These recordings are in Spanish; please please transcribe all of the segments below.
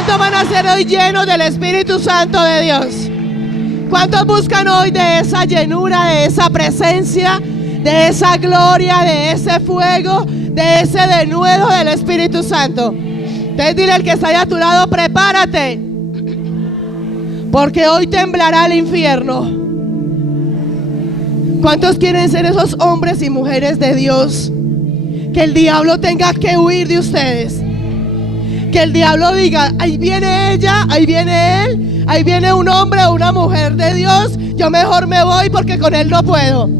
¿Cuántos van a ser hoy llenos del Espíritu Santo de Dios? ¿Cuántos buscan hoy de esa llenura, de esa presencia, de esa gloria, de ese fuego, de ese denuedo del Espíritu Santo? Entonces dile al que está allá a tu lado, prepárate, porque hoy temblará el infierno. ¿Cuántos quieren ser esos hombres y mujeres de Dios? Que el diablo tenga que huir de ustedes. Que el diablo diga, ahí viene ella, ahí viene él, ahí viene un hombre o una mujer de Dios, yo mejor me voy porque con él no puedo.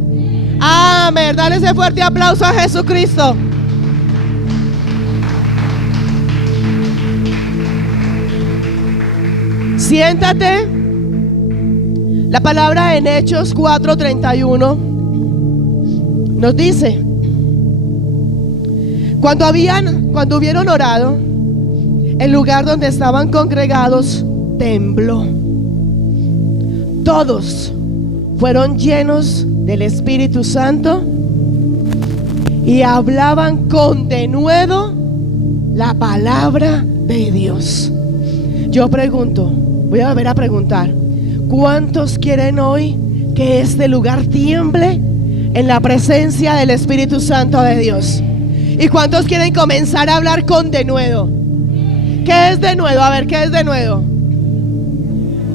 Amén. Dale ese fuerte aplauso a Jesucristo. Siéntate. La palabra en Hechos 4:31 nos dice: cuando hubieron orado, el lugar donde estaban congregados tembló. Todos fueron llenos del Espíritu Santo y hablaban con denuedo la palabra de Dios. Yo pregunto, voy a volver a preguntar: ¿cuántos quieren hoy que este lugar tiemble en la presencia del Espíritu Santo de Dios? ¿Y cuántos quieren comenzar a hablar con denuedo? ¿Qué es denuedo? A ver, ¿qué es denuedo?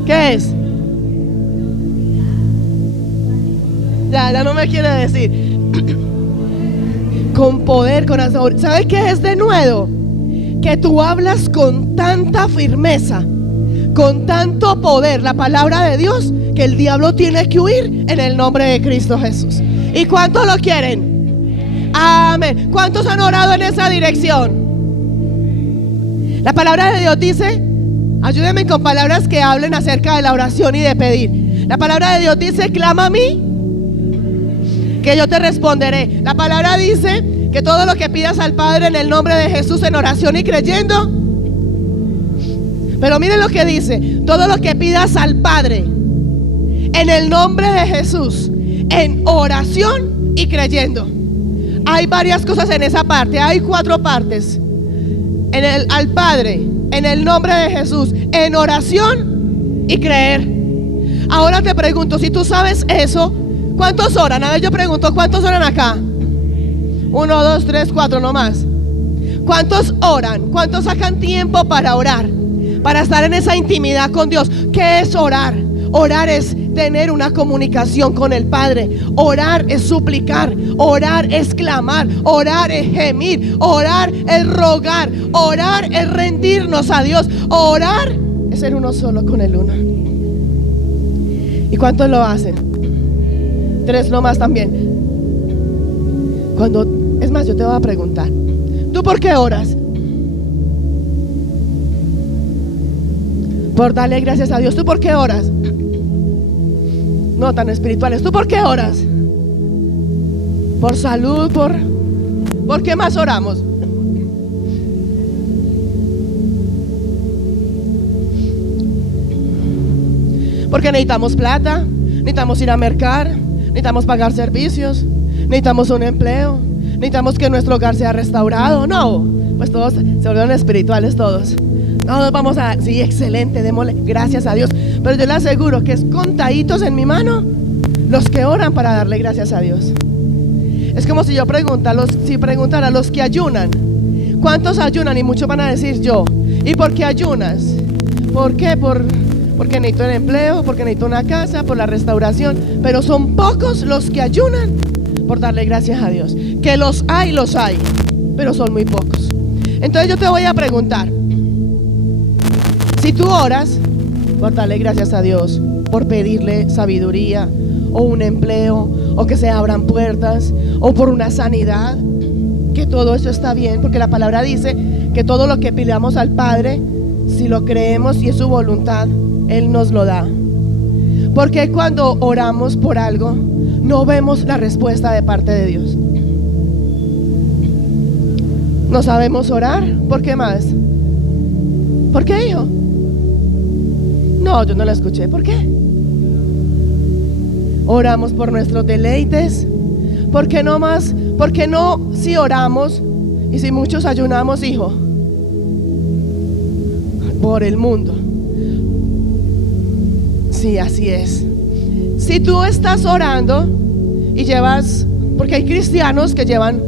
¿Qué es? Ya no me quiere decir. Con poder, con autoridad. ¿Sabes qué es denuedo? Que tú hablas con tanta firmeza, con tanto poder, la palabra de Dios, que el diablo tiene que huir en el nombre de Cristo Jesús. ¿Y cuántos lo quieren? Amén. ¿Cuántos han orado en esa dirección? La palabra de Dios dice, ayúdenme con palabras que hablen acerca de la oración y de pedir. La palabra de Dios dice, clama a mí, que yo te responderé. La palabra dice que todo lo que pidas al Padre en el nombre de Jesús en oración y creyendo. Pero miren lo que dice: todo lo que pidas al Padre en el nombre de Jesús en oración y creyendo. Hay varias cosas en esa parte, hay 4 partes. Al Padre en el nombre de Jesús en oración y creer. Ahora te pregunto, si tú sabes eso, ¿cuántos oran? A ver, yo pregunto, ¿cuántos oran acá? 1, 2, 3, 4, no más. ¿Cuántos oran? ¿Cuántos sacan tiempo para orar? Para estar en esa intimidad con Dios. ¿Qué es orar? Orar es tener una comunicación con el Padre. Orar es suplicar. Orar es clamar. Orar es gemir. Orar es rogar. Orar es rendirnos a Dios. Orar es ser uno solo con el uno. ¿Y cuántos lo hacen? 3 nomás también. Es más, yo te voy a preguntar: ¿tú por qué oras? Por darle gracias a Dios. ¿Tú por qué oras? No tan espirituales. ¿Tú por qué oras? Por salud, ¿por qué más oramos? Porque necesitamos plata, necesitamos ir a mercar, necesitamos pagar servicios, necesitamos un empleo, necesitamos que nuestro hogar sea restaurado. No, pues todos se volvieron espirituales todos. No, vamos a, sí, excelente, démosle gracias a Dios. Pero yo le aseguro que es contaditos en mi mano los que oran para darle gracias a Dios. Es como si yo preguntara a los que ayunan, ¿cuántos ayunan? Y muchos van a decir yo. ¿Y por qué ayunas? ¿Por qué? Porque necesito el empleo, porque necesito una casa, por la restauración. Pero son pocos los que ayunan por darle gracias a Dios. Que los hay, pero son muy pocos. Entonces yo te voy a preguntar: si tú oras por darle gracias a Dios, por pedirle sabiduría o un empleo, o que se abran puertas, o por una sanidad, que todo eso está bien, porque la palabra dice que todo lo que pidamos al Padre, si lo creemos y es su voluntad, Él nos lo da. Porque cuando oramos por algo, no vemos la respuesta de parte de Dios. No sabemos orar. ¿Por qué más? ¿Por qué, hijo? No, yo no la escuché. ¿Por qué? Oramos por nuestros deleites. ¿Por qué no más? ¿Por qué no si oramos y si muchos ayunamos, hijo? por el mundo. Sí, así es. Si tú estás orando y llevas, porque hay cristianos que llevan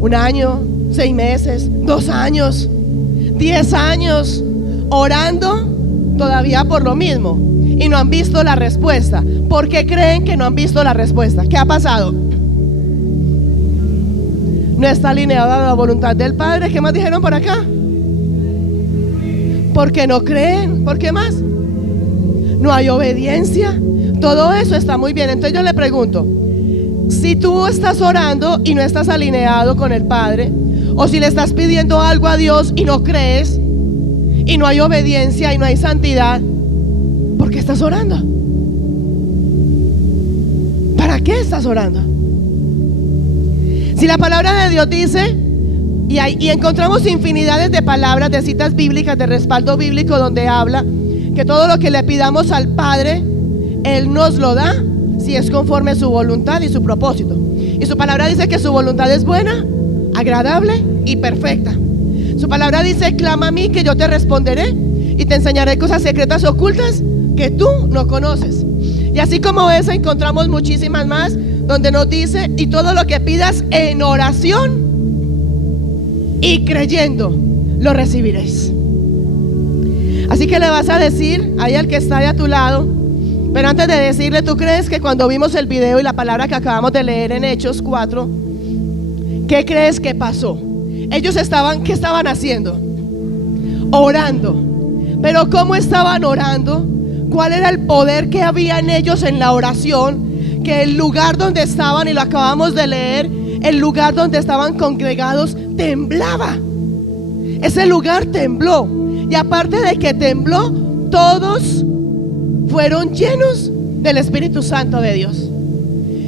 1 año, 6 meses, 2 años, 10 años orando todavía por lo mismo y no han visto la respuesta. ¿Por qué creen que no han visto la respuesta? ¿Qué ha pasado? No está alineado a la voluntad del Padre. ¿Qué más dijeron por acá? Porque no creen. ¿Por qué más? No hay obediencia. Todo eso está muy bien. Entonces yo le pregunto, si tú estás orando y no estás alineado con el Padre, o si le estás pidiendo algo a Dios y no crees, y no hay obediencia y no hay santidad, ¿por qué estás orando? ¿Para qué estás orando? Si la palabra de Dios dice, y encontramos infinidades de palabras, de citas bíblicas, de respaldo bíblico, donde habla que todo lo que le pidamos al Padre, Él nos lo da, si es conforme a su voluntad y su propósito. Y su palabra dice que su voluntad es buena, agradable y perfecta. Su palabra dice: clama a mí que yo te responderé y te enseñaré cosas secretas ocultas que tú no conoces. Y así como esa encontramos muchísimas más, donde nos dice: y todo lo que pidas en oración y creyendo, lo recibiréis. Así que le vas a decir ahí al que está de a tu lado, pero antes de decirle, ¿tú crees que cuando vimos el video y la palabra que acabamos de leer en Hechos 4, qué crees que pasó? Ellos ¿qué estaban haciendo? Orando. Pero ¿cómo estaban orando? ¿Cuál era el poder que había en ellos en la oración? Que el lugar donde estaban, y lo acabamos de leer, el lugar donde estaban congregados temblaba. Ese lugar tembló. Y aparte de que tembló, todos fueron llenos del Espíritu Santo de Dios.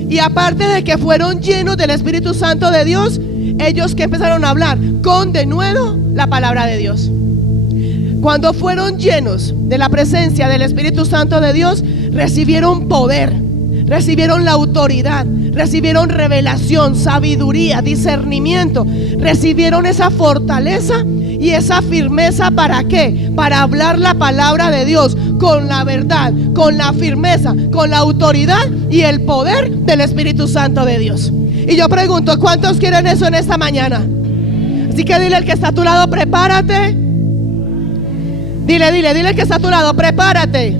Y aparte de que fueron llenos del Espíritu Santo de Dios, ellos que empezaron a hablar con denuedo la palabra de Dios. Cuando fueron llenos de la presencia del Espíritu Santo de Dios, recibieron poder, recibieron la autoridad, recibieron revelación, sabiduría, discernimiento, recibieron esa fortaleza y esa firmeza. ¿Para qué? Para hablar la palabra de Dios con la verdad, con la firmeza, con la autoridad y el poder del Espíritu Santo de Dios. Y yo pregunto, ¿cuántos quieren eso en esta mañana? Así que dile al que está a tu lado: prepárate. Dile al que está a tu lado: prepárate.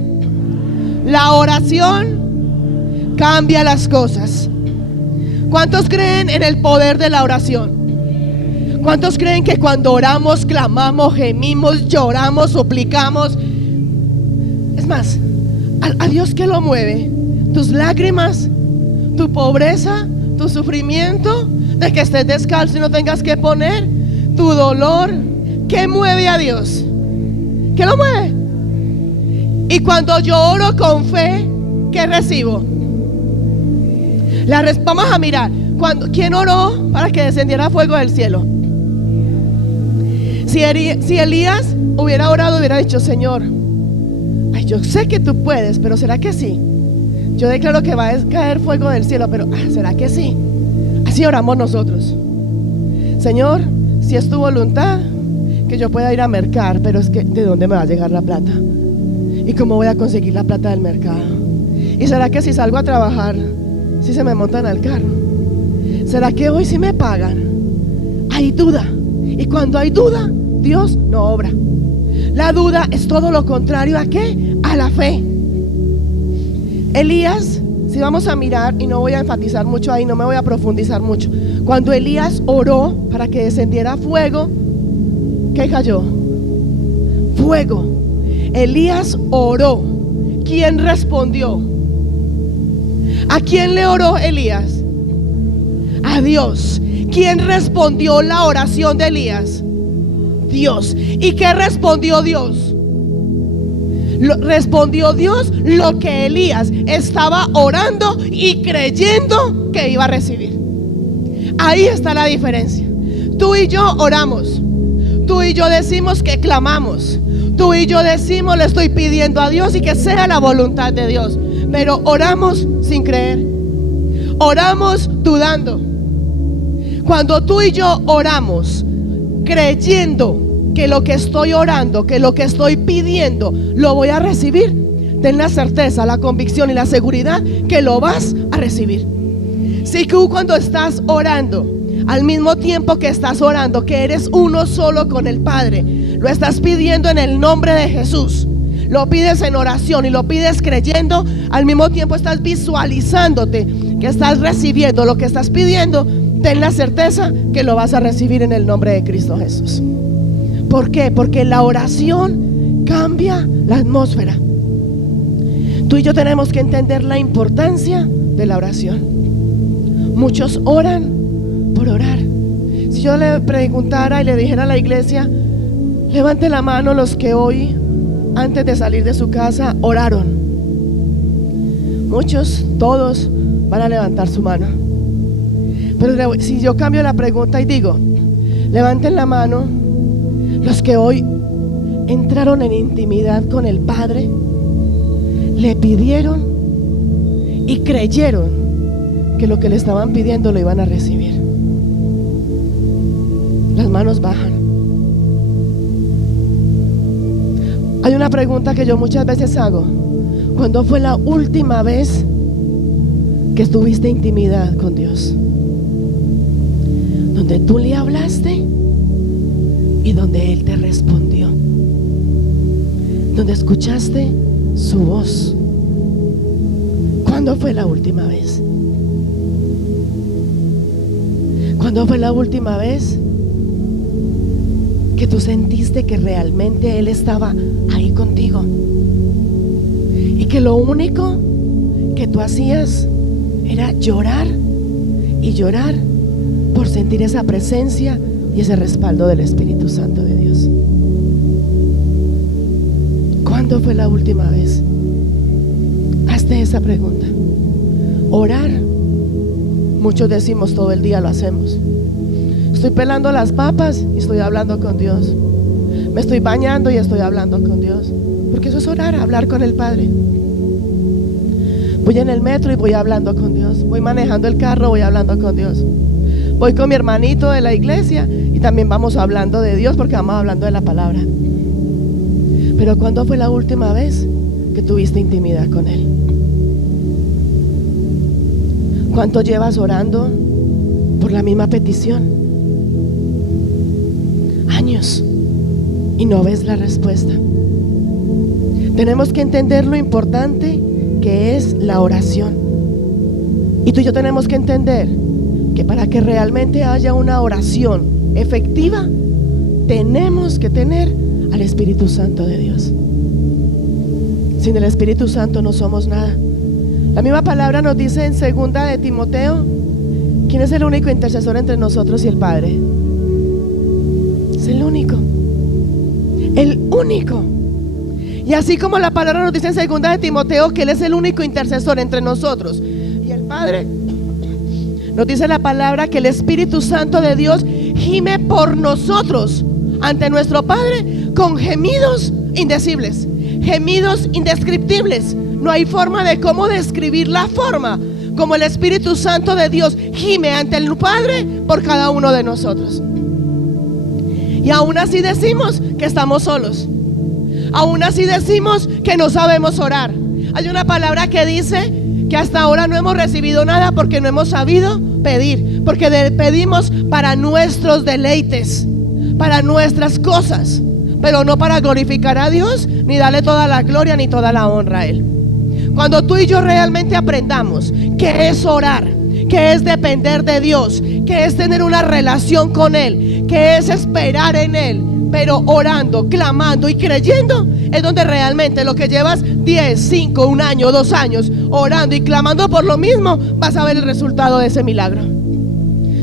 La oración cambia las cosas. ¿Cuántos creen en el poder de la oración? ¿Cuántos creen que cuando oramos, clamamos, gemimos, lloramos, suplicamos? Es más, a Dios, ¿qué lo mueve? Tus lágrimas, tu pobreza, tu sufrimiento, de que estés descalzo y no tengas que poner, tu dolor. ¿Qué mueve a Dios? ¿Qué lo mueve? Y cuando yo oro con fe, ¿qué recibo? Vamos a mirar. ¿Quién oró para que descendiera fuego del cielo? Si Elías hubiera orado, hubiera dicho: Señor, yo sé que tú puedes, pero ¿será que sí? Yo declaro que va a caer fuego del cielo, pero ¿será que sí? Así oramos nosotros. Señor, si es tu voluntad, que yo pueda ir a mercar, pero es que ¿de dónde me va a llegar la plata? ¿Y cómo voy a conseguir la plata del mercado? ¿Y será que si salgo a trabajar, si se me montan al carro? ¿Será que hoy sí me pagan? Hay duda. Y cuando hay duda, Dios no obra. La duda es todo lo contrario ¿a qué? A la fe. Elías, si vamos a mirar, y no voy a enfatizar mucho ahí, no me voy a profundizar mucho. Cuando Elías oró para que descendiera fuego, ¿qué cayó? Fuego. Elías oró. ¿Quién respondió? ¿A quién le oró Elías? A Dios. ¿Quién respondió la oración de Elías? Dios. ¿Y qué respondió Dios? Respondió Dios lo que Elías estaba orando y creyendo que iba a recibir. Ahí está la diferencia. Tú y yo oramos. Tú y yo decimos que clamamos. Tú y yo decimos: le estoy pidiendo a Dios y que sea la voluntad de Dios. Pero oramos sin creer. Oramos dudando. Cuando tú y yo oramos creyendo que lo que estoy orando, que lo que estoy pidiendo, lo voy a recibir, ten la certeza, la convicción y la seguridad que lo vas a recibir. Si tú cuando estás orando, al mismo tiempo que estás orando, que eres uno solo con el Padre, lo estás pidiendo en el nombre de Jesús, lo pides en oración y lo pides creyendo, al mismo tiempo estás visualizándote que estás recibiendo lo que estás pidiendo, ten la certeza que lo vas a recibir en el nombre de Cristo Jesús. ¿Por qué? Porque la oración cambia la atmósfera. Tú y yo tenemos que entender la importancia de la oración. Muchos oran por orar. Si yo le preguntara y le dijera a la iglesia, levante la mano los que hoy, antes de salir de su casa, oraron. Muchos, todos van a levantar su mano. Pero si yo cambio la pregunta y digo, levanten la mano los que hoy entraron en intimidad con el Padre, le pidieron y creyeron que lo que le estaban pidiendo lo iban a recibir. Las manos bajan. Hay una pregunta que yo muchas veces hago: ¿cuándo fue la última vez que tuviste intimidad con Dios? Donde tú le hablaste y donde Él te respondió, donde escuchaste su voz. ¿Cuándo fue la última vez? ¿Cuándo fue la última vez que tú sentiste que realmente Él estaba ahí contigo y que lo único que tú hacías era llorar y llorar por sentir esa presencia y ese respaldo del Espíritu Santo de Dios? ¿Cuándo fue la última vez? Hazte esa pregunta. Orar, muchos decimos todo el día lo hacemos. Estoy pelando las papas y estoy hablando con Dios. Me estoy bañando y estoy hablando con Dios. Porque eso es orar, hablar con el Padre. Voy en el metro y voy hablando con Dios. Voy manejando el carro, voy hablando con Dios. Voy con mi hermanito de la iglesia y también vamos hablando de Dios porque vamos hablando de la palabra. Pero ¿cuándo fue la última vez que tuviste intimidad con Él? ¿Cuánto llevas orando por la misma petición? Años y no ves la respuesta. Tenemos que entender lo importante que es la oración. Y tú y yo tenemos que entender que para que realmente haya una oración efectiva, tenemos que tener al Espíritu Santo de Dios. Sin el Espíritu Santo no somos nada. La misma palabra nos dice en 2 de Timoteo, ¿quién es el único intercesor entre nosotros y el Padre? Es el único. El único. Y así como la palabra nos dice en 2 de Timoteo que Él es el único intercesor entre nosotros y el Padre, nos dice la palabra que el Espíritu Santo de Dios gime por nosotros ante nuestro Padre con gemidos indecibles, gemidos indescriptibles. No hay forma de cómo describir la forma como el Espíritu Santo de Dios gime ante el Padre por cada uno de nosotros. Y aún así decimos que estamos solos. Aún así decimos que no sabemos orar. Hay una palabra que dice que hasta ahora no hemos recibido nada porque no hemos sabido pedir, porque pedimos para nuestros deleites, para nuestras cosas, pero no para glorificar a Dios, ni darle toda la gloria ni toda la honra a Él. Cuando tú y yo realmente aprendamos qué es orar, qué es depender de Dios, qué es tener una relación con Él, qué es esperar en Él, pero orando, clamando y creyendo, es donde realmente lo que llevas 10, 5, 1 año, 2 años orando y clamando por lo mismo, vas a ver el resultado de ese milagro.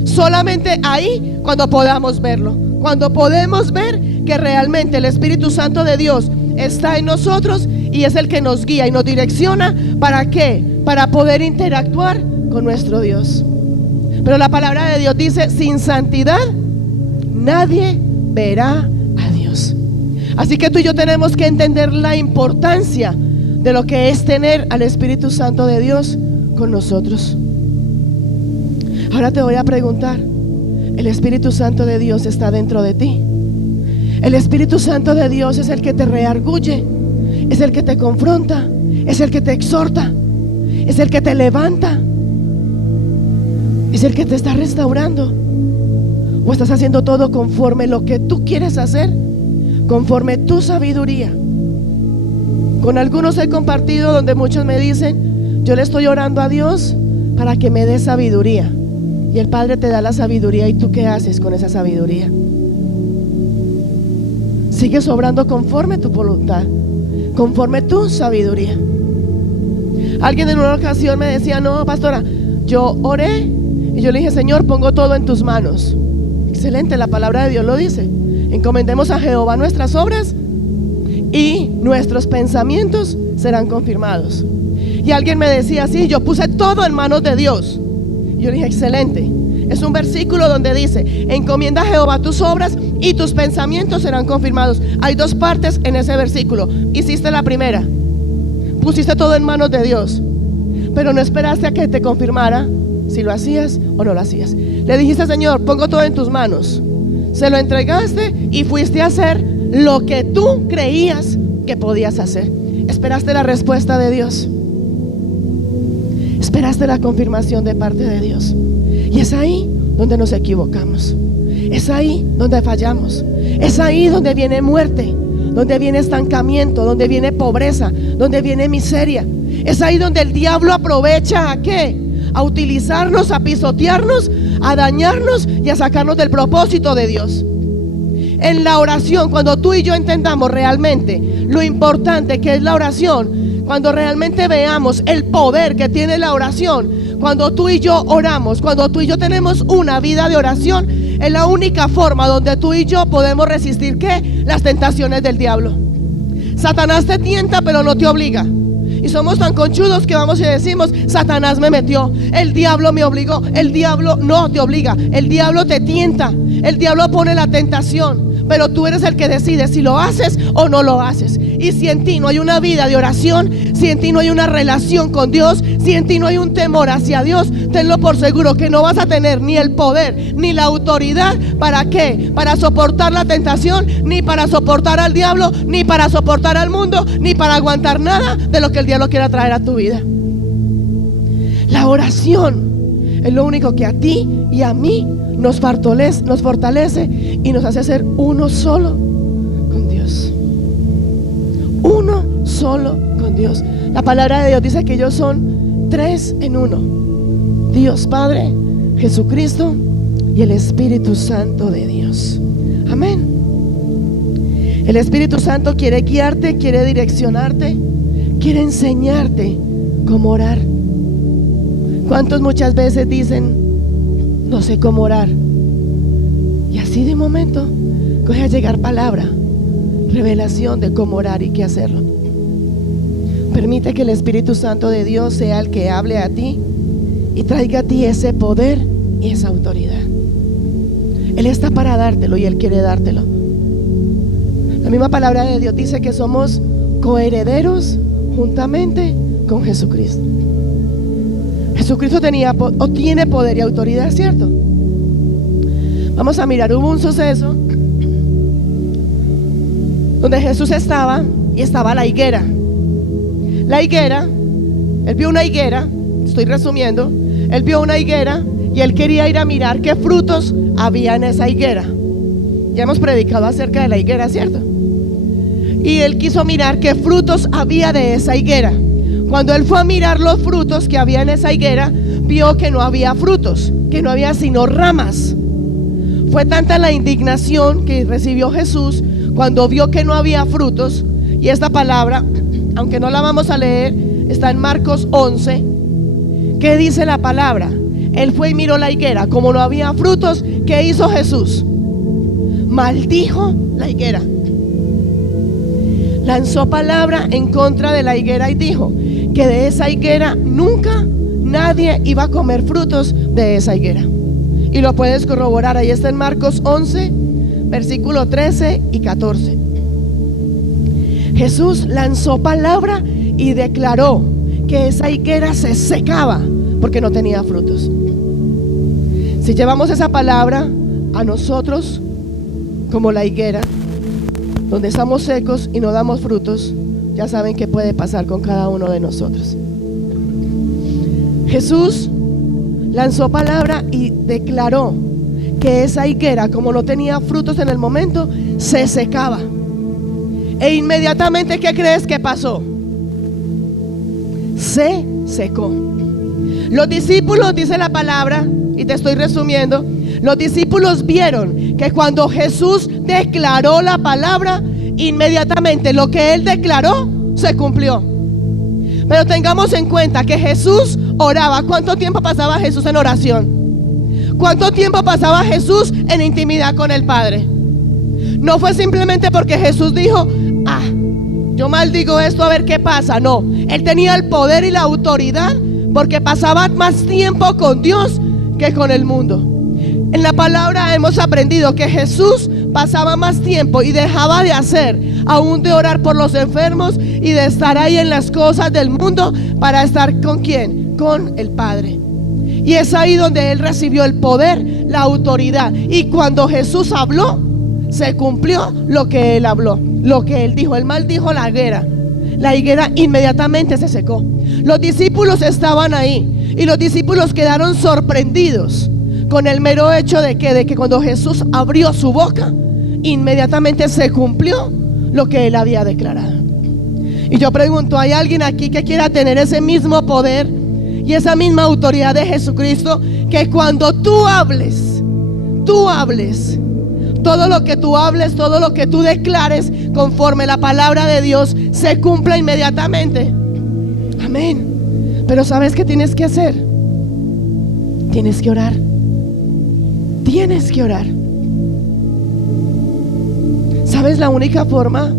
Solamente ahí, cuando podamos verlo, cuando podemos ver que realmente el Espíritu Santo de Dios está en nosotros y es el que nos guía y nos direcciona. ¿Para qué? Para poder interactuar con nuestro Dios. Pero la palabra de Dios dice: sin santidad nadie verá a Dios. Así que tú y yo tenemos que entender la importancia de lo que es tener al Espíritu Santo de Dios con nosotros. Ahora te voy a preguntar: ¿el Espíritu Santo de Dios está dentro de ti? El Espíritu Santo de Dios es el que te redarguye, es el que te confronta, es el que te exhorta, es el que te levanta, es el que te está restaurando. O estás haciendo todo conforme lo que tú quieres hacer, conforme tu sabiduría. Con algunos he compartido donde muchos me dicen: yo le estoy orando a Dios para que me dé sabiduría, y el Padre te da la sabiduría. ¿Y tú qué haces con esa sabiduría? Sigues obrando conforme tu voluntad, conforme tu sabiduría. Alguien en una ocasión me decía: no, pastora, yo oré y yo le dije: Señor, pongo todo en tus manos. Excelente, la palabra de Dios lo dice. Encomendemos a Jehová nuestras obras y nuestros pensamientos serán confirmados. Y alguien me decía: sí, yo puse todo en manos de Dios. Y yo le dije: excelente. Es un versículo donde dice: encomienda a Jehová tus obras y tus pensamientos serán confirmados. Hay dos partes en ese versículo. Hiciste la primera, pusiste todo en manos de Dios, pero no esperaste a que te confirmara si lo hacías o no lo hacías. Le dijiste: Señor, pongo todo en tus manos. Se lo entregaste y fuiste a hacer lo que tú creías que podías hacer. Esperaste la respuesta de Dios, esperaste la confirmación de parte de Dios. Y es ahí donde nos equivocamos, es ahí donde fallamos, es ahí donde viene muerte, donde viene estancamiento, donde viene pobreza, donde viene miseria. Es ahí donde el diablo aprovecha ¿a qué? A utilizarnos, a pisotearnos, a dañarnos y a sacarnos del propósito de Dios. En la oración, cuando tú y yo entendamos realmente lo importante que es la oración, cuando realmente veamos el poder que tiene la oración, cuando tú y yo oramos, cuando tú y yo tenemos una vida de oración, es la única forma donde tú y yo podemos resistir ¿qué? Las tentaciones del diablo. Satanás te tienta pero no te obliga. Y somos tan conchudos que vamos y decimos: Satanás me metió, el diablo me obligó. El diablo no te obliga, el diablo te tienta, el diablo pone la tentación, pero tú eres el que decide si lo haces o no lo haces. Y si en ti no hay una vida de oración, si en ti no hay una relación con Dios, si en ti no hay un temor hacia Dios, tenlo por seguro que no vas a tener ni el poder ni la autoridad. ¿Para qué? Para soportar la tentación, ni para soportar al diablo, ni para soportar al mundo, ni para aguantar nada de lo que el diablo quiera traer a tu vida. La oración es lo único que a ti y a mí nos fortalece y nos hace ser uno solo con Dios. Uno solo con Dios. La palabra de Dios dice que ellos son tres en uno: Dios Padre, Jesucristo y el Espíritu Santo de Dios. Amén. El Espíritu Santo quiere guiarte, quiere direccionarte, quiere enseñarte cómo orar. ¿Cuántos muchas veces dicen: no sé cómo orar? Y así de momento coge a llegar palabra, revelación de cómo orar y qué hacerlo. Permite que el Espíritu Santo de Dios sea el que hable a ti y traiga a ti ese poder y esa autoridad. Él está para dártelo y Él quiere dártelo. La misma palabra de Dios dice que somos coherederos juntamente con Jesucristo. Jesucristo tenía o tiene poder y autoridad, ¿cierto? Vamos a mirar, hubo un suceso donde Jesús estaba y estaba la higuera. La higuera, Él vio una higuera, estoy resumiendo, Él vio una higuera y Él quería ir a mirar qué frutos había en esa higuera. Ya hemos predicado acerca de la higuera, ¿cierto? Y Él quiso mirar qué frutos había de esa higuera. Cuando Él fue a mirar los frutos que había en esa higuera, vio que no había frutos, que no había sino ramas. Fue tanta la indignación que recibió Jesús cuando vio que no había frutos. Y esta palabra, aunque no la vamos a leer, está en Marcos 11. ¿Qué dice la palabra? Él fue y miró la higuera, como no había frutos, ¿qué hizo Jesús? Maldijo la higuera. Lanzó palabra en contra de la higuera y dijo que de esa higuera nunca nadie iba a comer frutos de esa higuera. Y lo puedes corroborar, ahí está en Marcos 11, versículo 13 y 14. Jesús lanzó palabra y declaró que esa higuera se secaba porque no tenía frutos. Si llevamos esa palabra a nosotros como la higuera, donde estamos secos y no damos frutos, ya saben qué puede pasar con cada uno de nosotros. Jesús lanzó palabra y declaró que esa higuera, como no tenía frutos en el momento, se secaba. E inmediatamente, ¿qué crees que pasó? Se secó. Los discípulos, dice la palabra, y te estoy resumiendo, los discípulos vieron que cuando Jesús declaró la palabra, inmediatamente lo que él declaró se cumplió. Pero tengamos en cuenta que Jesús oraba. ¿Cuánto tiempo pasaba Jesús en oración? ¿Cuánto tiempo pasaba Jesús en intimidad con el Padre? No fue simplemente porque Jesús dijo: yo maldigo esto a ver qué pasa. No, él tenía el poder y la autoridad porque pasaba más tiempo con Dios que con el mundo. En la palabra hemos aprendido que Jesús pasaba más tiempo y dejaba de hacer, aún de orar por los enfermos y de estar ahí en las cosas del mundo, para estar ¿con quién? Con el Padre. Y es ahí donde él recibió el poder, la autoridad. Y cuando Jesús habló, se cumplió lo que él habló, lo que él dijo. Él maldijo la higuera. La higuera inmediatamente se secó. Los discípulos estaban ahí y los discípulos quedaron sorprendidos con el mero hecho de que cuando Jesús abrió su boca, inmediatamente se cumplió lo que él había declarado. Y yo pregunto, ¿hay alguien aquí que quiera tener ese mismo poder y esa misma autoridad de Jesucristo? Que cuando tú hables, todo lo que tú hables, todo lo que tú declares conforme la palabra de Dios, se cumpla inmediatamente. Amén. Pero ¿sabes qué tienes que hacer? Tienes que orar. Tienes que orar. ¿Sabes la única forma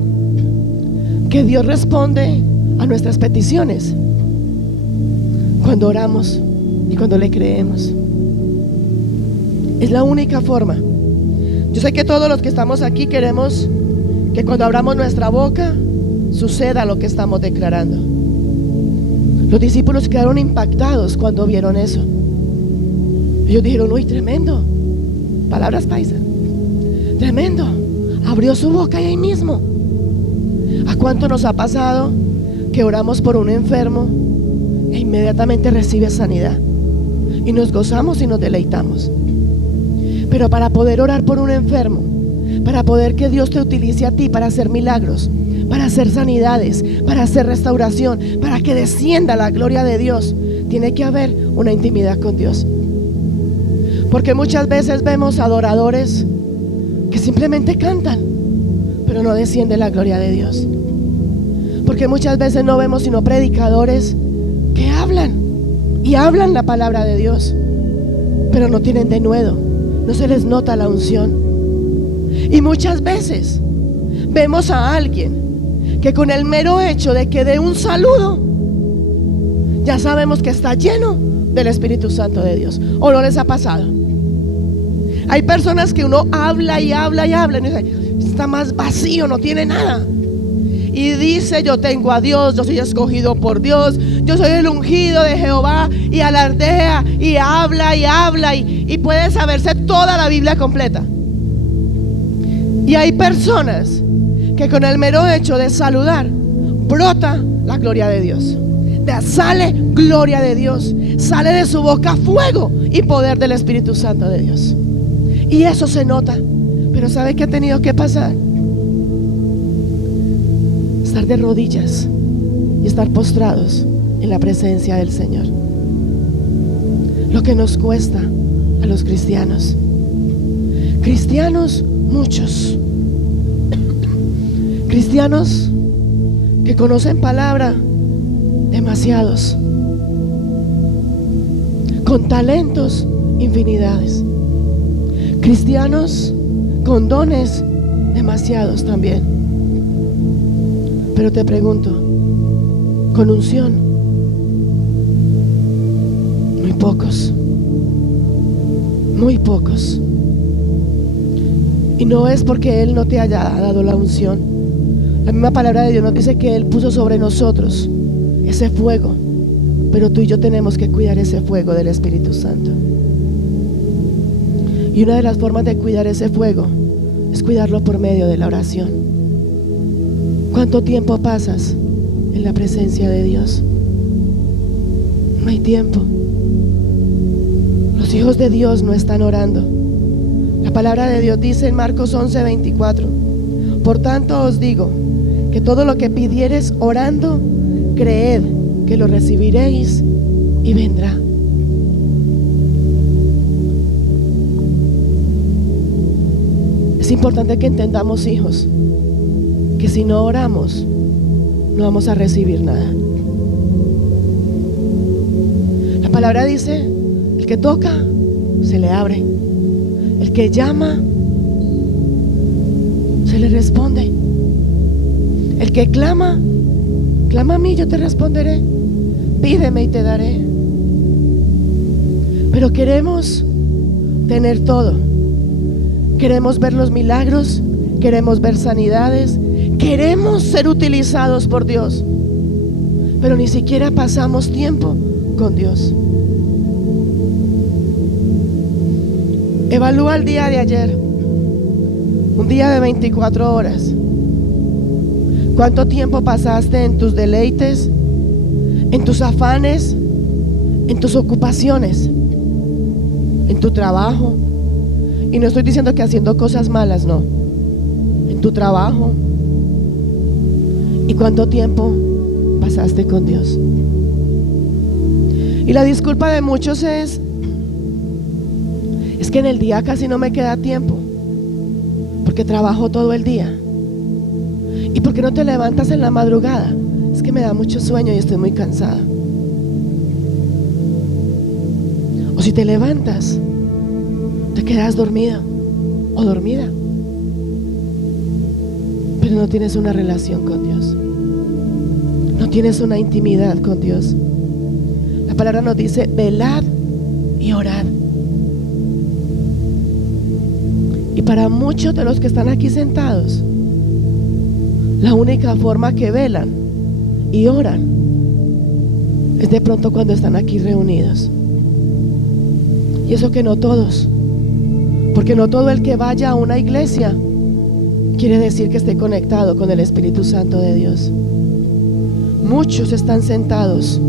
que Dios responde a nuestras peticiones? Cuando oramos y cuando le creemos. Es la única forma. Yo sé que todos los que estamos aquí queremos que cuando abramos nuestra boca suceda lo que estamos declarando. Los discípulos quedaron impactados cuando vieron eso. Ellos dijeron: uy, tremendo. Palabras paisa. Tremendo. Abrió su boca ahí mismo. ¿A cuánto nos ha pasado que oramos por un enfermo e inmediatamente recibe sanidad? Y nos gozamos y nos deleitamos. Pero para poder orar por un enfermo, para poder que Dios te utilice a ti para hacer milagros, para hacer sanidades, para hacer restauración, para que descienda la gloria de Dios, tiene que haber una intimidad con Dios. Porque muchas veces vemos adoradores que simplemente cantan, pero no desciende la gloria de Dios. Porque muchas veces no vemos sino predicadores que hablan y hablan la palabra de Dios, pero no tienen denuedo, no se les nota la unción. Y muchas veces vemos a alguien que con el mero hecho de que dé un saludo, ya sabemos que está lleno del Espíritu Santo de Dios. ¿O no les ha pasado? Hay personas que uno habla y habla y habla y dice: está más vacío, no tiene nada. Y dice: yo tengo a Dios, yo soy escogido por Dios, yo soy el ungido de Jehová, y alardea y habla y habla y puede saberse toda la Biblia completa. Y hay personas que con el mero hecho de saludar brota la gloria de Dios. Sale gloria de Dios, sale de su boca fuego y poder del Espíritu Santo de Dios. Y eso se nota. Pero ¿sabe qué ha tenido que pasar? Estar de rodillas y estar postrados en la presencia del Señor. Lo que nos cuesta a los cristianos. Cristianos muchos. Cristianos que conocen palabra, demasiados. Con talentos, infinidades. Cristianos con dones, demasiados también. Pero te pregunto, con unción, muy pocos. Muy pocos. Y no es porque Él no te haya dado la unción. La misma palabra de Dios nos dice que Él puso sobre nosotros ese fuego, pero tú y yo tenemos que cuidar ese fuego del Espíritu Santo. Y una de las formas de cuidar ese fuego es cuidarlo por medio de la oración. ¿Cuánto tiempo pasas en la presencia de Dios? No hay tiempo. Los hijos de Dios no están orando. La palabra de Dios dice en Marcos 11:24: por tanto os digo que todo lo que pidiereis orando, creed que lo recibiréis y vendrá. Es importante que entendamos, hijos, que si no oramos, no vamos a recibir nada. La palabra dice: el que toca, se le abre. El que llama, se le responde. El que clama, clama a mí, yo te responderé. Pídeme y te daré. Pero queremos tener todo. Queremos ver los milagros, queremos ver sanidades, queremos ser utilizados por Dios, pero ni siquiera pasamos tiempo con Dios. Evalúa el día de ayer, un día de 24 horas. ¿Cuánto tiempo pasaste en tus deleites, en tus afanes, en tus ocupaciones, en tu trabajo? Y no estoy diciendo que haciendo cosas malas, no. En tu trabajo. ¿Y cuánto tiempo pasaste con Dios? Y la disculpa de muchos es que en el día casi no me queda tiempo, porque trabajo todo el día. ¿Y por qué no te levantas en la madrugada? Es que me da mucho sueño y estoy muy cansada. O si te levantas, te quedas dormida o dormida, pero no tienes una relación con Dios, no tienes una intimidad con Dios. La palabra nos dice: velad y orad. Y para muchos de los que están aquí sentados, la única forma que velan y oran es de pronto cuando están aquí reunidos. Y eso que no todos, porque no todo el que vaya a una iglesia quiere decir que esté conectado con el Espíritu Santo de Dios. Muchos están sentados,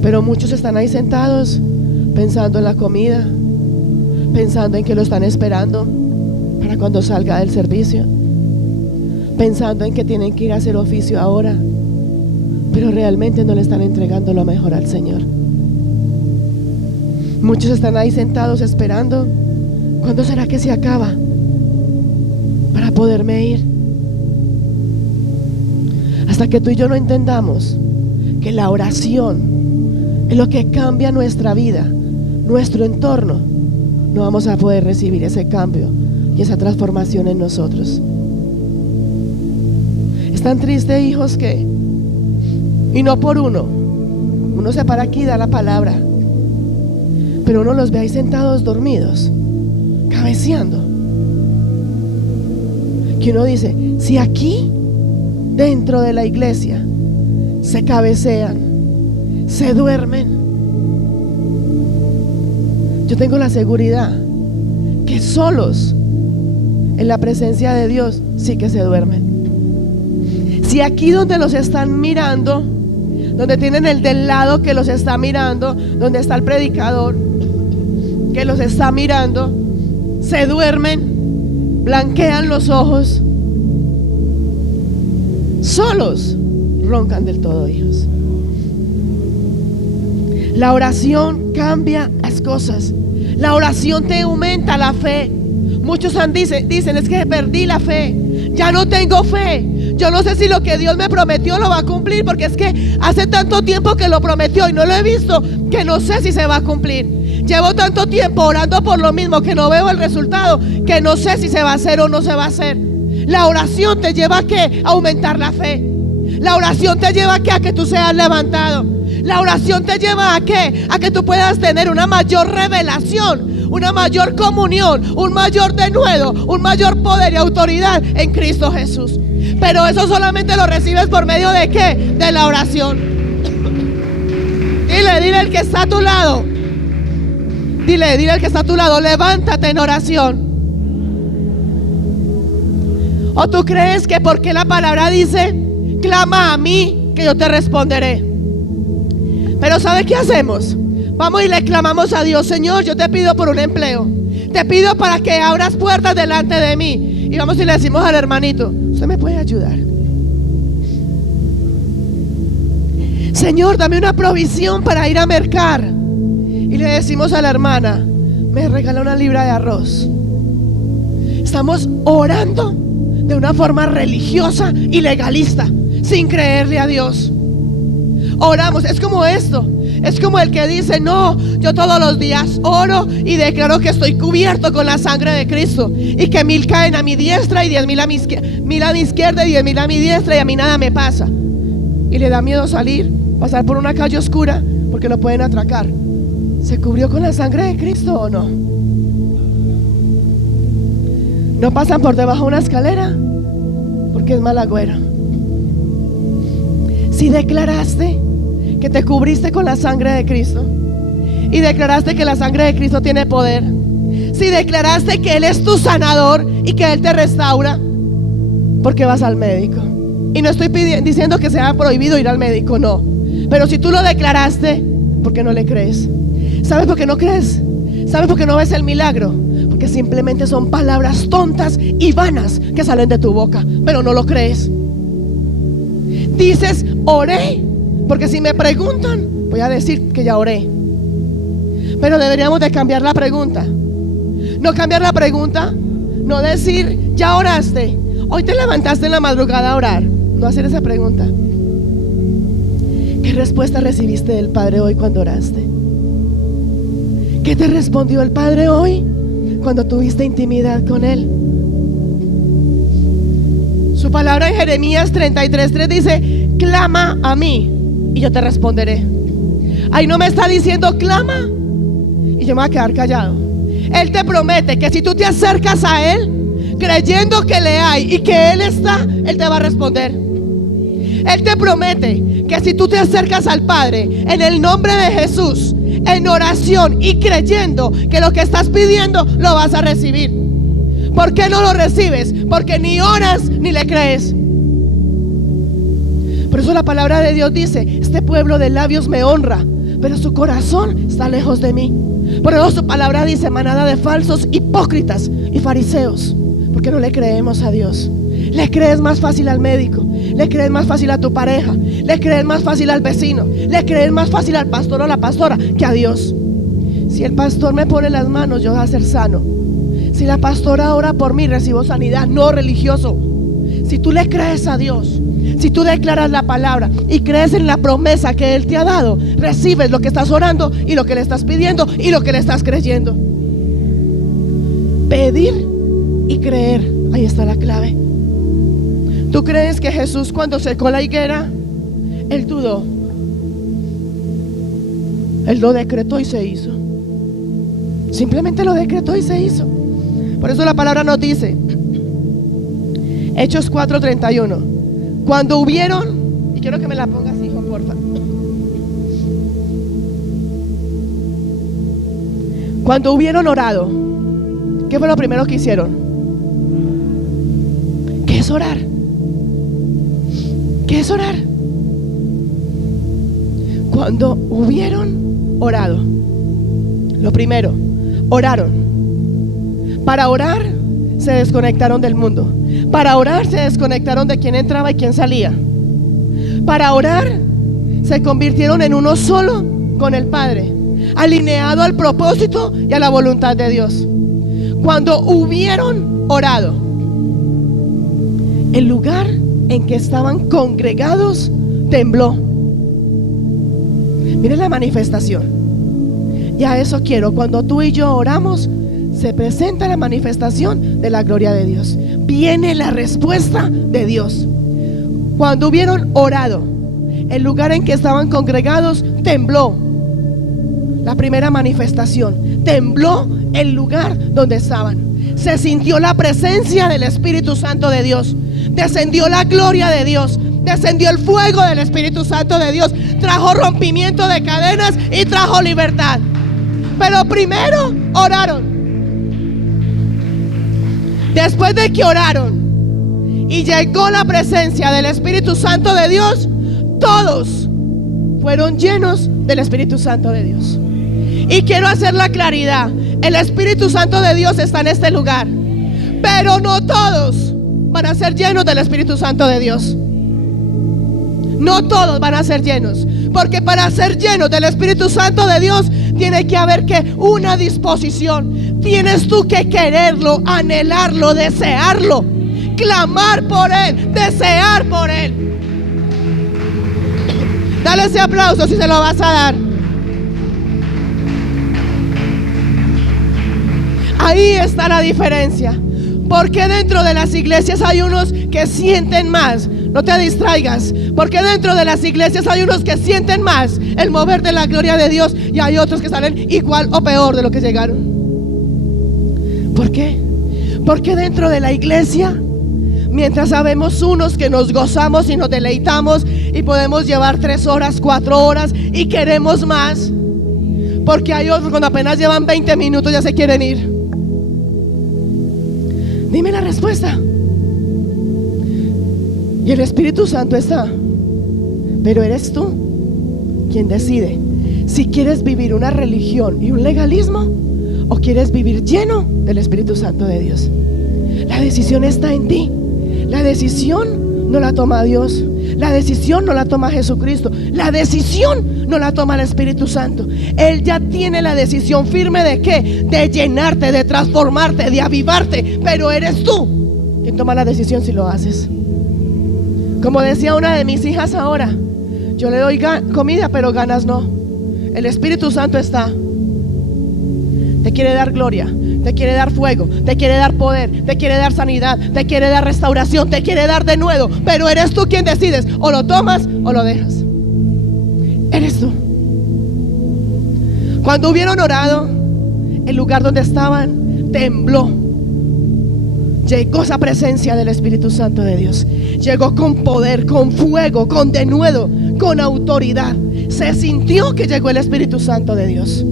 pero muchos están ahí sentados pensando en la comida, pensando en que lo están esperando para cuando salga del servicio, pensando en que tienen que ir a hacer oficio ahora, pero realmente no le están entregando lo mejor al Señor. Muchos están ahí sentados esperando: ¿cuándo será que se acaba para poderme ir? Hasta que tú y yo no entendamos que la oración es lo que cambia nuestra vida, nuestro entorno, no vamos a poder recibir ese cambio y esa transformación en nosotros. Es tan triste, hijos, que, y no por uno se para aquí y da la palabra, pero uno los ve ahí sentados dormidos, cabeceando, que uno dice: si aquí dentro de la iglesia se cabecean, se duermen, yo tengo la seguridad que solos en la presencia de Dios sí que se duermen. Si aquí donde los están mirando, donde tienen el del lado que los está mirando, donde está el predicador que los está mirando, se duermen, blanquean los ojos, solos roncan del todo, hijos. La oración cambia las cosas. La oración te aumenta la fe. Muchos dicen: es que perdí la fe, ya no tengo fe, yo no sé si lo que Dios me prometió lo va a cumplir, porque es que hace tanto tiempo que lo prometió y no lo he visto, que no sé si se va a cumplir. Llevo tanto tiempo orando por lo mismo que no veo el resultado, que no sé si se va a hacer o no se va a hacer. La oración te lleva a ¿qué? A aumentar la fe. La oración te lleva a que tú seas levantado. La oración te lleva a ¿qué? A que tú puedas tener una mayor revelación, una mayor comunión, un mayor denuedo, un mayor poder y autoridad en Cristo Jesús. Pero eso solamente lo recibes por medio de ¿qué? De la oración. Dile al que está a tu lado, dile al que está a tu lado: levántate en oración. ¿O tú crees que porque la palabra dice, clama a mí, que yo te responderé? Pero ¿sabe qué hacemos? Vamos y le clamamos a Dios: Señor, yo te pido por un empleo, te pido para que abras puertas delante de mí. Y vamos y le decimos al hermanito: ¿usted me puede ayudar? Señor, dame una provisión para ir a mercar. Y le decimos a la hermana: me regala una libra de arroz. Estamos orando de una forma religiosa y legalista, sin creerle a Dios. Oramos, es como esto. Es como el que dice: no, yo todos los días oro y declaro que estoy cubierto con la sangre de Cristo, y que 1000 caen a mi diestra y 10,000 a mi izquierda y 10,000 a mi diestra, y a mí nada me pasa. Y le da miedo salir, pasar por una calle oscura, porque lo pueden atracar. ¿Se cubrió con la sangre de Cristo o no? No pasan por debajo de una escalera porque es mal agüero. Si declaraste que te cubriste con la sangre de Cristo y declaraste que la sangre de Cristo tiene poder, si declaraste que Él es tu sanador y que Él te restaura, ¿por qué vas al médico? Y no estoy diciendo que sea prohibido ir al médico, no. Pero si tú lo declaraste, ¿por qué no le crees? ¿Sabes por qué no crees? ¿Sabes por qué no ves el milagro? Porque simplemente son palabras tontas y vanas que salen de tu boca, pero no lo crees. Dices: oré, porque si me preguntan, voy a decir que ya oré. Pero deberíamos de cambiar la pregunta. No cambiar la pregunta, no decir: ya oraste, hoy te levantaste en la madrugada a orar. No hacer esa pregunta. ¿Qué respuesta recibiste del Padre hoy cuando oraste? ¿Qué te respondió el Padre hoy cuando tuviste intimidad con Él? Su palabra en Jeremías 33:3 dice: clama a mí y yo te responderé. Ahí no me está diciendo clama y yo me voy a quedar callado. Él te promete que si tú te acercas a Él creyendo que le hay y que Él está, Él te va a responder. Él te promete que si tú te acercas al Padre en el nombre de Jesús, en oración y creyendo que lo que estás pidiendo lo vas a recibir. ¿Por qué no lo recibes? Porque ni oras ni le crees. Por eso la palabra de Dios dice: este pueblo de labios me honra, pero su corazón está lejos de mí. Por eso su palabra dice: manada de falsos hipócritas y fariseos. ¿Por qué no le creemos a Dios? Le crees más fácil al médico, le crees más fácil a tu pareja, le crees más fácil al vecino, le crees más fácil al pastor o a la pastora que a Dios. Si el pastor me pone las manos, yo voy a ser sano. Si la pastora ora por mí, recibo sanidad, no religioso. Si tú le crees a Dios, si tú declaras la palabra y crees en la promesa que Él te ha dado, recibes lo que estás orando y lo que le estás pidiendo y lo que le estás creyendo. Pedir y creer, ahí está la clave. ¿Tú crees que Jesús, cuando secó la higuera, Él dudó? Él lo decretó y se hizo. Simplemente lo decretó y se hizo. Por eso la palabra nos dice, Hechos 4:31, cuando hubieron, y quiero que me la pongas, hijo, porfa. Cuando hubieron orado, ¿qué fue lo primero que hicieron? ¿Qué es orar? ¿Qué es orar? Cuando hubieron orado, lo primero, oraron. Para orar se desconectaron del mundo. Para orar se desconectaron de quién entraba y quién salía. Para orar se convirtieron en uno solo con el Padre, alineado al propósito y a la voluntad de Dios. Cuando hubieron orado, el lugar en que estaban congregados tembló. Miren la manifestación. Y a eso quiero. Cuando tú y yo oramos, se presenta la manifestación de la gloria de Dios. Viene la respuesta de Dios. Cuando hubieron orado, el lugar en que estaban congregados tembló. La primera manifestación. Tembló el lugar donde estaban. Se sintió la presencia del Espíritu Santo de Dios. Descendió la gloria de Dios. Descendió el fuego del Espíritu Santo de Dios. Trajo rompimiento de cadenas y trajo libertad. Pero primero oraron. Después de que oraron, y llegó la presencia del Espíritu Santo de Dios, todos fueron llenos del Espíritu Santo de Dios. Y quiero hacer la claridad: el Espíritu Santo de Dios está en este lugar, pero no todos van a ser llenos del Espíritu Santo de Dios. No todos van a ser llenos, porque para ser llenos del Espíritu Santo de Dios tiene que haber una disposición. Tienes tú que quererlo, anhelarlo, desearlo, clamar por Él, desear por Él. Dale ese aplauso si se lo vas a dar. Ahí está la diferencia. Porque dentro de las iglesias hay unos que sienten más. No te distraigas. Porque dentro de las iglesias hay unos que sienten más el mover de la gloria de Dios, y hay otros que salen igual o peor de lo que llegaron. ¿Por qué? Porque dentro de la iglesia, mientras sabemos unos que nos gozamos y nos deleitamos y podemos llevar 3 horas, 4 horas y queremos más, porque hay otros cuando apenas llevan 20 minutos ya se quieren ir. Dime la respuesta. Y el Espíritu Santo está, pero eres tú quien decide si quieres vivir una religión y un legalismo o quieres vivir lleno del Espíritu Santo de Dios. La decisión está en ti. La decisión no la toma Dios. La decisión no la toma Jesucristo. La decisión no la toma el Espíritu Santo. Él ya tiene la decisión firme de ¿qué? De llenarte, de transformarte, de avivarte. Pero eres tú quien toma la decisión si lo haces. Como decía una de mis hijas ahora: yo le doy comida, pero ganas no. El Espíritu Santo está. Te quiere dar gloria, te quiere dar fuego, te quiere dar poder, te quiere dar sanidad, te quiere dar restauración, te quiere dar de nuevo. Pero eres tú quien decides: o lo tomas o lo dejas. Eres tú. Cuando hubieron orado, el lugar donde estaban tembló. Llegó esa presencia del Espíritu Santo de Dios. Llegó con poder, con fuego, con denuedo, con autoridad. Se sintió que llegó el Espíritu Santo de Dios.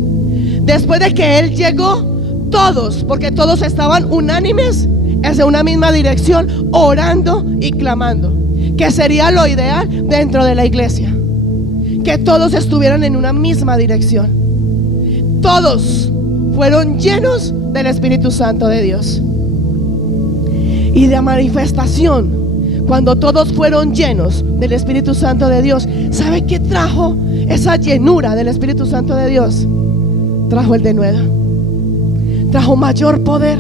Después de que Él llegó, todos, porque todos estaban unánimes hacia una misma dirección, orando y clamando. Que sería lo ideal dentro de la iglesia, que todos estuvieran en una misma dirección. Todos fueron llenos del Espíritu Santo de Dios. Y de manifestación, cuando todos fueron llenos del Espíritu Santo de Dios, ¿sabe qué trajo esa llenura del Espíritu Santo de Dios? Trajo el denuedo. Trajo mayor poder,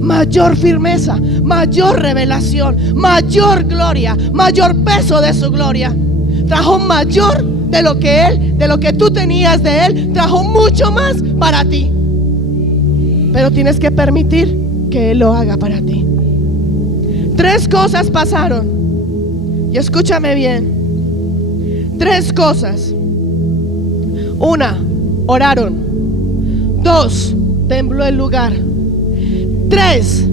mayor firmeza, mayor revelación, mayor gloria, mayor peso de su gloria. Trajo mayor de lo que Él, de lo que tú tenías de Él. Trajo mucho más para ti. Pero tienes que permitir que Él lo haga para ti. 3 cosas pasaron. Y escúchame bien. 3 cosas. 1, oraron. 2, tembló el lugar. 3,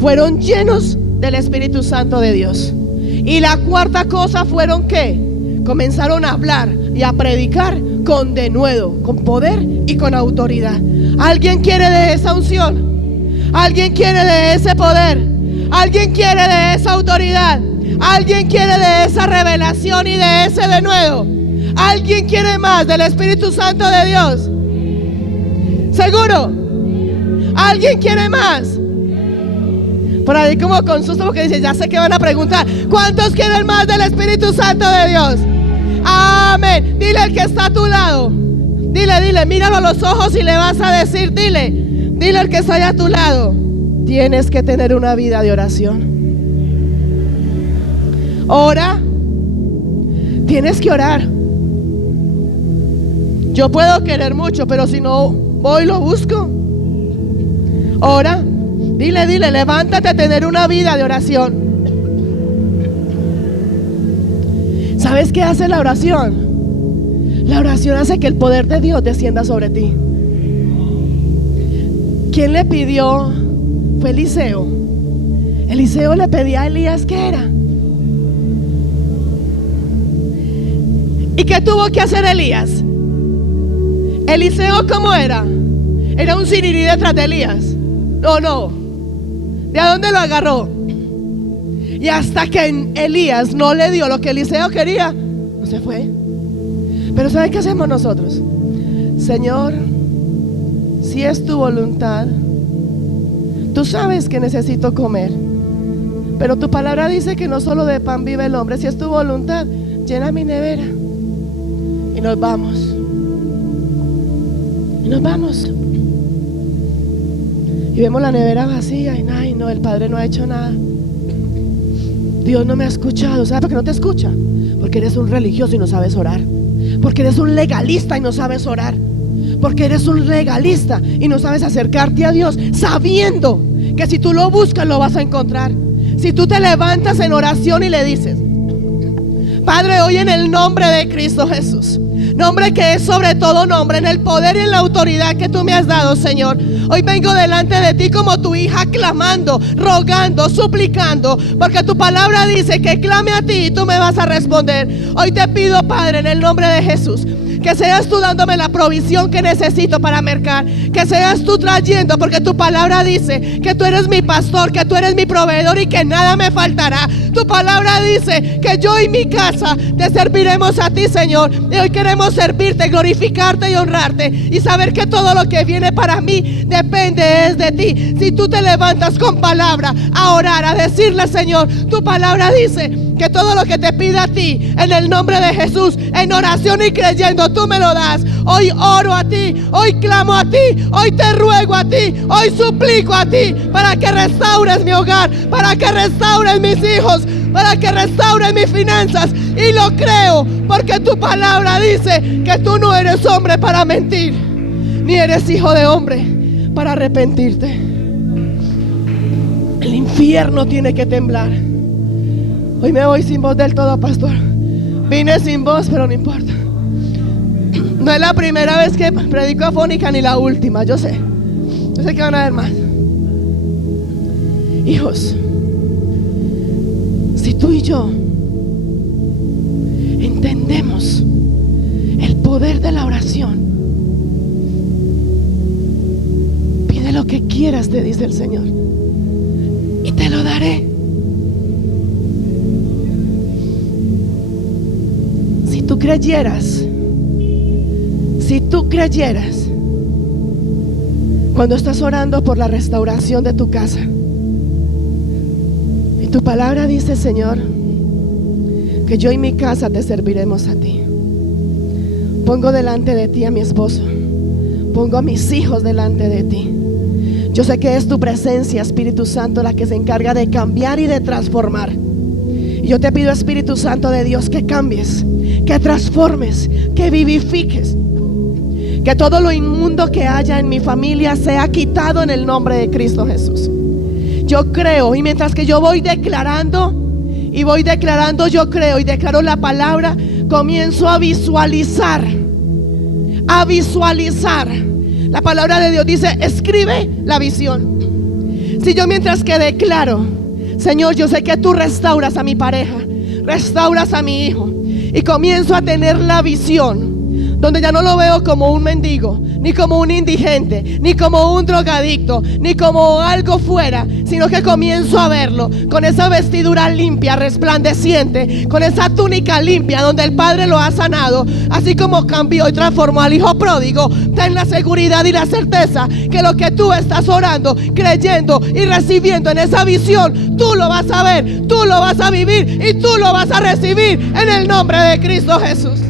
fueron llenos del Espíritu Santo de Dios. Y la 4ª cosa fueron ¿qué? Comenzaron a hablar y a predicar con denuedo, con poder y con autoridad. ¿Alguien quiere de esa unción? ¿Alguien quiere de ese poder? ¿Alguien quiere de esa autoridad? ¿Alguien quiere de esa revelación y de ese denuedo? ¿Alguien quiere más del Espíritu Santo de Dios? ¿Seguro? ¿Alguien quiere más? Por ahí como con susto, porque dice: ya sé que van a preguntar. ¿Cuántos quieren más del Espíritu Santo de Dios? Amén. Dile al que está a tu lado. Dile, míralo a los ojos y le vas a decir, dile al que está allá a tu lado: tienes que tener una vida de oración. Ora. Tienes que orar. Yo puedo querer mucho, pero si no voy lo busco. Ora. Dile, levántate a tener una vida de oración. ¿Sabes qué hace la oración? La oración hace que el poder de Dios descienda sobre ti. ¿Quién le pidió? Fue Eliseo. Eliseo le pedía a Elías ¿qué era? ¿Y qué tuvo que hacer Elías? Eliseo, ¿cómo era? Era un sirirí detrás de Elías. No. ¿De dónde lo agarró? Y hasta que Elías no le dio lo que Eliseo quería, no se fue. Pero ¿sabe qué hacemos nosotros? Señor, si es tu voluntad, tú sabes que necesito comer, pero tu palabra dice que no solo de pan vive el hombre. Si es tu voluntad, llena mi nevera. Y nos vamos. Y nos vamos. Y vemos la nevera vacía y ay, no, el Padre no ha hecho nada. Dios no me ha escuchado. ¿Sabes por qué no te escucha? Porque eres un religioso y no sabes orar. Porque eres un legalista y no sabes orar. Porque eres un legalista y no sabes acercarte a Dios, sabiendo que si tú lo buscas lo vas a encontrar. Si tú te levantas en oración y le dices: Padre, hoy en el nombre de Cristo Jesús, nombre que es sobre todo nombre, en el poder y en la autoridad que tú me has dado, Señor, hoy vengo delante de ti como tu hija, clamando, rogando, suplicando, porque tu palabra dice que clame a ti y tú me vas a responder. Hoy te pido, Padre, en el nombre de Jesús, que seas tú dándome la provisión que necesito para mercar, que seas tú trayendo, porque tu palabra dice que tú eres mi pastor, que tú eres mi proveedor y que nada me faltará. Tu palabra dice que yo y mi casa te serviremos a ti, Señor. Y hoy queremos servirte, glorificarte y honrarte, y saber que todo lo que viene para mí depende es de ti. Si tú te levantas con palabra a orar, a decirle: Señor, tu palabra dice que todo lo que te pida a ti, en el nombre de Jesús, en oración y creyendo, tú me lo das. Hoy oro a ti, hoy clamo a ti, hoy te ruego a ti, hoy suplico a ti para que restaures mi hogar, para que restaures mis hijos, para que restaures mis finanzas. Y lo creo porque tu palabra dice que tú no eres hombre para mentir, ni eres hijo de hombre para arrepentirte. El infierno tiene que temblar. Hoy me voy sin voz del todo, pastor. Vine sin voz, pero no importa. No es la primera vez que predico afónica ni la última, yo sé que van a ver más. Hijos, si tú y yo entendemos el poder de la oración, pide lo que quieras, te dice el Señor, y te lo daré. Si tú creyeras, cuando estás orando por la restauración de tu casa, y tu palabra dice: Señor, que yo y mi casa te serviremos a ti. Pongo delante de ti a mi esposo, pongo a mis hijos delante de ti. Yo sé que es tu presencia, Espíritu Santo, la que se encarga de cambiar y de transformar. Y yo te pido, Espíritu Santo de Dios, que cambies, que transformes, que vivifiques, que todo lo inmundo que haya en mi familia sea quitado en el nombre de Cristo Jesús. Yo creo, y mientras que yo voy declarando, yo creo y declaro la palabra, comienzo a visualizar. La palabra de Dios dice: escribe la visión. Si yo, mientras que declaro: Señor, yo sé que tú restauras a mi pareja, restauras a mi hijo, y comienzo a tener la visión donde ya no lo veo como un mendigo, ni como un indigente, ni como un drogadicto, ni como algo fuera, sino que comienzo a verlo con esa vestidura limpia, resplandeciente, con esa túnica limpia donde el Padre lo ha sanado, así como cambió y transformó al hijo pródigo. Ten la seguridad y la certeza que lo que tú estás orando, creyendo y recibiendo en esa visión, tú lo vas a ver, tú lo vas a vivir y tú lo vas a recibir en el nombre de Cristo Jesús.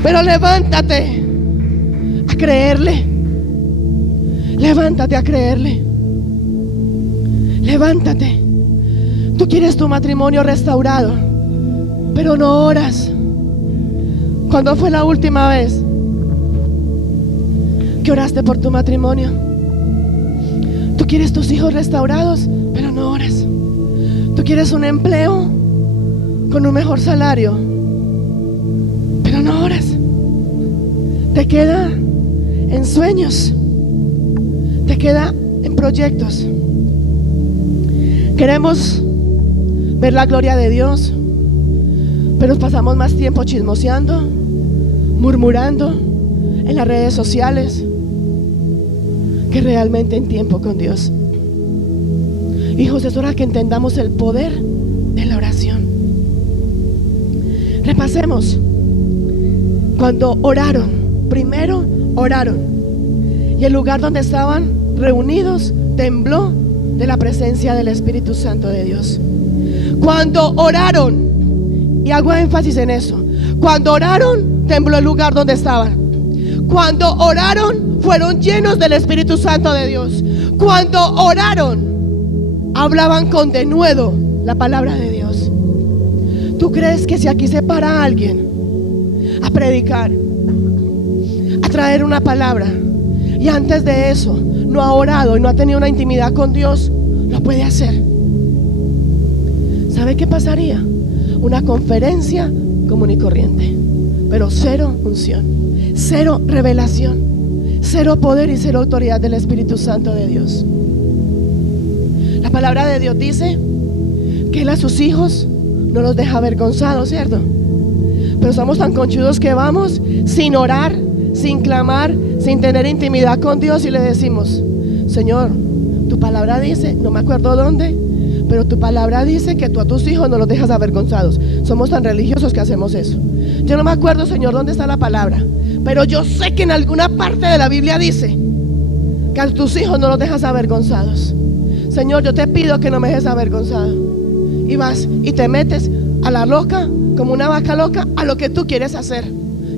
Pero levántate a creerle. Levántate a creerle. Levántate. Tú quieres tu matrimonio restaurado, pero no oras. ¿Cuándo fue la última vez que oraste por tu matrimonio? Tú quieres tus hijos restaurados, pero no oras. Tú quieres un empleo con un mejor salario, pero no oras. Te queda en sueños, te queda en proyectos. Queremos ver la gloria de Dios, pero pasamos más tiempo chismoseando, murmurando en las redes sociales, que realmente en tiempo con Dios. Hijos, es hora que entendamos el poder de la oración. Repasemos. Cuando oraron, primero oraron, y el lugar donde estaban reunidos tembló de la presencia del Espíritu Santo de Dios. Cuando oraron, y hago énfasis en eso, cuando oraron, tembló el lugar donde estaban. Cuando oraron, fueron llenos del Espíritu Santo de Dios. Cuando oraron, hablaban con denuedo la palabra de Dios. ¿Tú crees que si aquí se para alguien a predicar, a traer una palabra, y antes de eso no ha orado y no ha tenido una intimidad con Dios, lo puede hacer? ¿Sabe qué pasaría? Una conferencia común y corriente, pero cero unción, cero revelación, cero poder y cero autoridad del Espíritu Santo de Dios. La palabra de Dios dice que Él a sus hijos no los deja avergonzados, ¿cierto? Pero somos tan conchudos que vamos sin orar, sin clamar, sin tener intimidad con Dios, y le decimos: Señor, tu palabra dice, no me acuerdo dónde, pero tu palabra dice que tú a tus hijos no los dejas avergonzados. Somos tan religiosos que hacemos eso. Yo no me acuerdo, Señor, dónde está la palabra, pero yo sé que en alguna parte de la Biblia dice que a tus hijos no los dejas avergonzados. Señor, yo te pido que no me dejes avergonzado. Y vas y te metes a la loca, como una vaca loca, a lo que tú quieres hacer,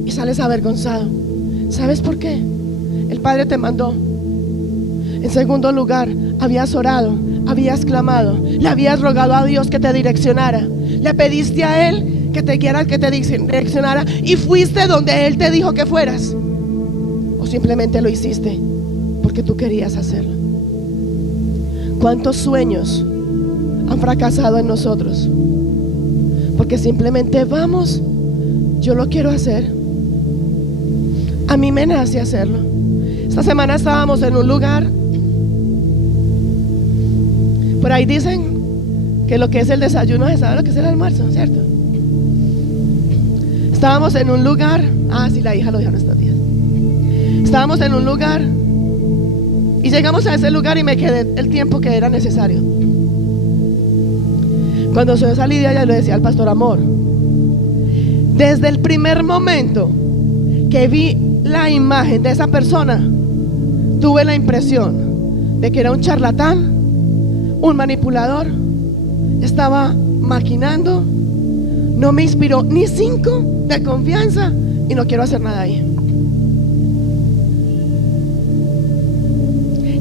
y sales avergonzado. ¿Sabes por qué? El Padre te mandó. En segundo lugar, habías orado, habías clamado, le habías rogado a Dios que te direccionara, le pediste a Él que te guiara, que te direccionara, y fuiste donde Él te dijo que fueras. O simplemente lo hiciste porque tú querías hacerlo. ¿Cuántos sueños han fracasado en nosotros? Porque simplemente vamos, yo lo quiero hacer, a mí me nace hacerlo. Esta semana estábamos en un lugar, por ahí dicen que lo que es el desayuno se sabe lo que es el almuerzo, ¿cierto? Estábamos en un lugar, sí, la hija lo dijo en estos días. Estábamos en un lugar y llegamos a ese lugar y me quedé el tiempo que era necesario. Cuando yo salí de allá, le decía al pastor: amor, desde el primer momento que vi la imagen de esa persona, tuve la impresión de que era un charlatán, un manipulador, estaba maquinando, no me inspiró ni 5 de confianza y no quiero hacer nada ahí.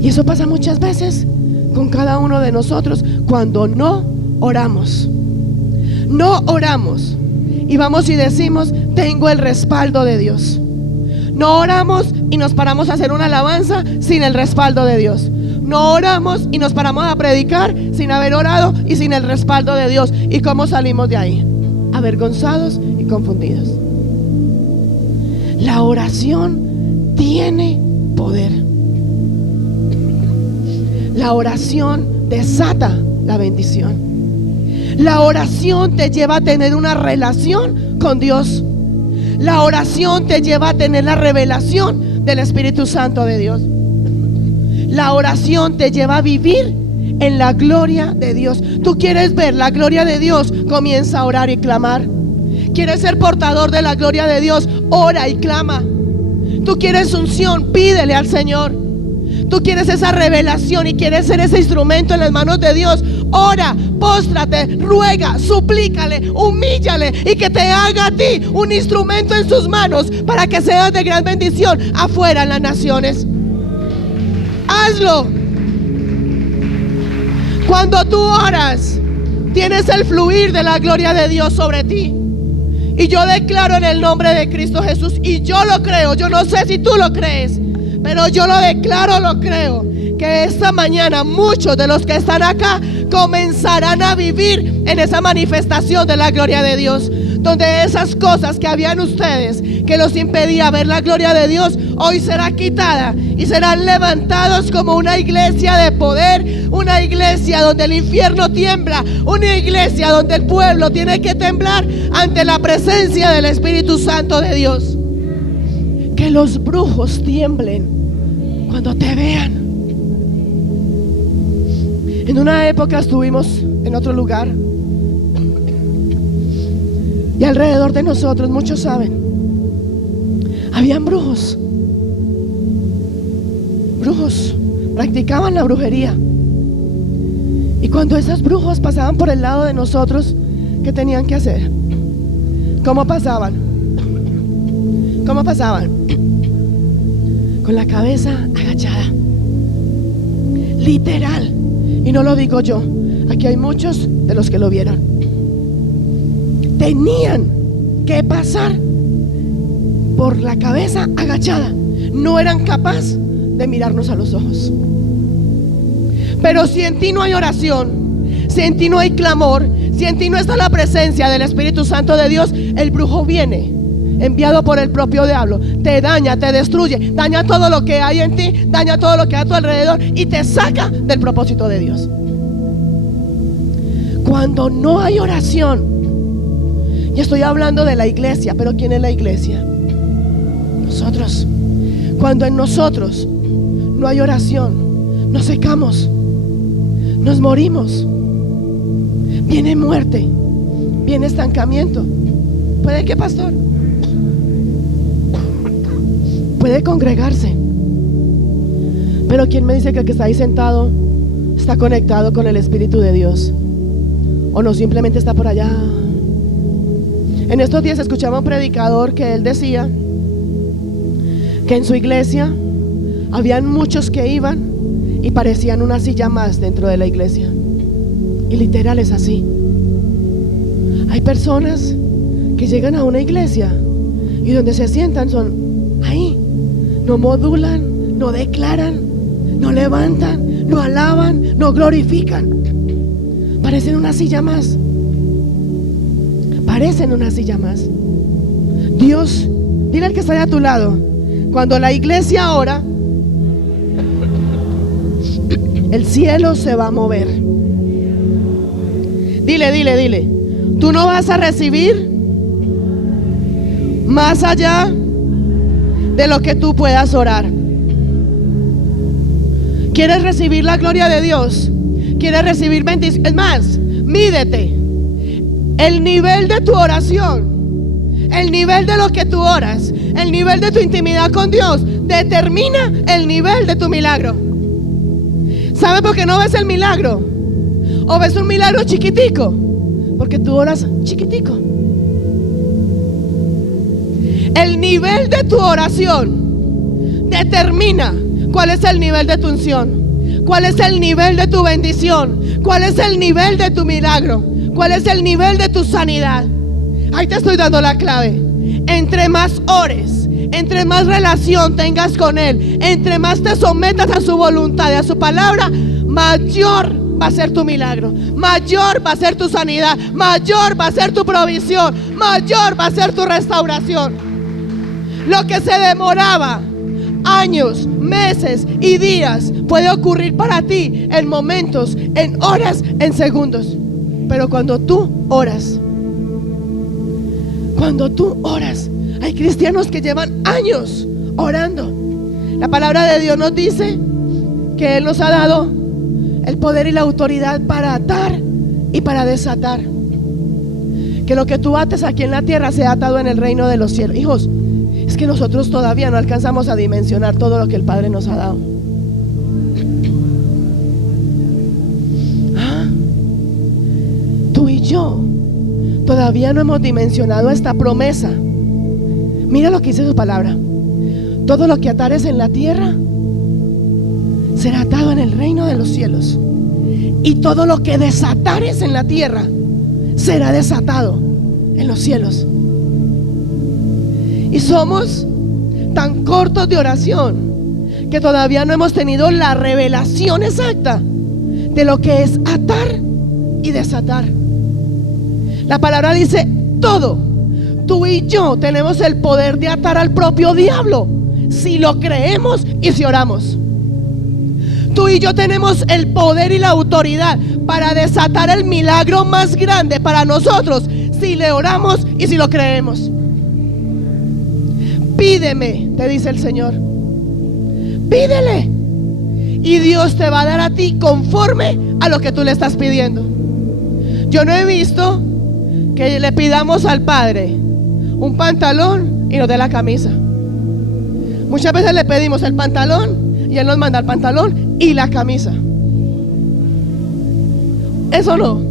Y eso pasa muchas veces con cada uno de nosotros cuando no oramos. No oramos y vamos y decimos: tengo el respaldo de Dios. No oramos y nos paramos a hacer una alabanza sin el respaldo de Dios. No oramos y nos paramos a predicar sin haber orado y sin el respaldo de Dios. ¿Y cómo salimos de ahí? Avergonzados y confundidos. La oración tiene poder. La oración desata la bendición. La oración te lleva a tener una relación con Dios. La oración te lleva a tener la revelación del Espíritu Santo de Dios. La oración te lleva a vivir en la gloria de Dios. ¿Tú quieres ver la gloria de Dios? Comienza a orar y clamar. ¿Quieres ser portador de la gloria de Dios? Ora y clama. ¿Tú quieres unción? Pídele al Señor. ¿Tú quieres esa revelación y quieres ser ese instrumento en las manos de Dios? Ora, póstrate, ruega, suplícale, humíllale y que te haga a ti un instrumento en sus manos para que seas de gran bendición afuera en las naciones. Hazlo. Cuando tú oras, tienes el fluir de la gloria de Dios sobre ti. Y yo declaro en el nombre de Cristo Jesús, y yo lo creo, yo no sé si tú lo crees, pero yo lo declaro, lo creo, que esta mañana muchos de los que están acá comenzarán a vivir en esa manifestación de la gloria de Dios, donde esas cosas que habían ustedes que los impedía ver la gloria de Dios, hoy será quitada y serán levantados como una iglesia de poder, una iglesia donde el infierno tiembla, una iglesia donde el pueblo tiene que temblar ante la presencia del Espíritu Santo de Dios. Que los brujos tiemblen cuando te vean. En una época estuvimos en otro lugar y alrededor de nosotros, muchos saben, habían brujos. Brujos practicaban la brujería. Y cuando esos brujos pasaban por el lado de nosotros, ¿qué tenían que hacer? ¿Cómo pasaban? ¿Cómo pasaban? Con la cabeza agachada. Literal. Y no lo digo yo. Aquí hay muchos de los que lo vieron. Tenían que pasar por la cabeza agachada. No eran capaces de mirarnos a los ojos. Pero si en ti no hay oración, si en ti no hay clamor, si en ti no está la presencia del Espíritu Santo de Dios, el brujo viene, enviado por el propio diablo, te daña, te destruye, daña todo lo que hay en ti, daña todo lo que hay a tu alrededor y te saca del propósito de Dios. Cuando no hay oración, y estoy hablando de la iglesia, pero ¿quién es la iglesia? Nosotros. Cuando en nosotros no hay oración, nos secamos, nos morimos, viene muerte, viene estancamiento. ¿Puede qué, pastor? Puede congregarse, pero ¿quién me dice que el que está ahí sentado está conectado con el Espíritu de Dios? ¿O no simplemente está por allá? En estos días escuchaba a un predicador que él decía que en su iglesia habían muchos que iban y parecían una silla más dentro de la iglesia. Y literal es así. Hay personas que llegan a una iglesia y donde se sientan son ahí. No modulan, no declaran, no levantan, no alaban, no glorifican. Parecen una silla más. Parecen una silla más. Dios, dile al que está a tu lado, cuando la iglesia ora, el cielo se va a mover. Dile, tú no vas a recibir más allá de lo que tú puedas orar. ¿Quieres recibir la gloria de Dios? ¿Quieres recibir bendición? Es más, mídete el nivel de tu oración, el nivel de lo que tú oras, el nivel de tu intimidad con Dios determina el nivel de tu milagro. ¿Sabe por qué no ves el milagro? ¿O ves un milagro chiquitico? Porque tú oras chiquitico. El nivel de tu oración determina cuál es el nivel de tu unción, cuál es el nivel de tu bendición, cuál es el nivel de tu milagro, cuál es el nivel de tu sanidad. Ahí te estoy dando la clave. Entre más ores, entre más relación tengas con Él, entre más te sometas a su voluntad y a su palabra, mayor va a ser tu milagro, mayor va a ser tu sanidad, mayor va a ser tu provisión, mayor va a ser tu restauración. Lo que se demoraba años, meses y días puede ocurrir para ti en momentos, en horas, en segundos. Pero cuando tú oras, hay cristianos que llevan años orando. La palabra de Dios nos dice que Él nos ha dado el poder y la autoridad para atar y para desatar. Que lo que tú ates aquí en la tierra sea atado en el reino de los cielos. Hijos, es que nosotros todavía no alcanzamos a dimensionar todo lo que el Padre nos ha dado. Tú y yo todavía no hemos dimensionado esta promesa. Mira lo que dice su palabra: todo lo que atares en la tierra será atado en el reino de los cielos, y todo lo que desatares en la tierra será desatado en los cielos. Y somos tan cortos de oración que todavía no hemos tenido la revelación exacta de lo que es atar y desatar. La palabra dice todo. Tú y yo tenemos el poder de atar al propio diablo si lo creemos y si oramos. Tú y yo tenemos el poder y la autoridad para desatar el milagro más grande para nosotros si le oramos y si lo creemos. Pídeme, te dice el Señor. Pídele y Dios te va a dar a ti conforme a lo que tú le estás pidiendo. Yo no he visto que le pidamos al Padre un pantalón y nos dé la camisa. Muchas veces le pedimos el pantalón y Él nos manda el pantalón y la camisa. Eso no.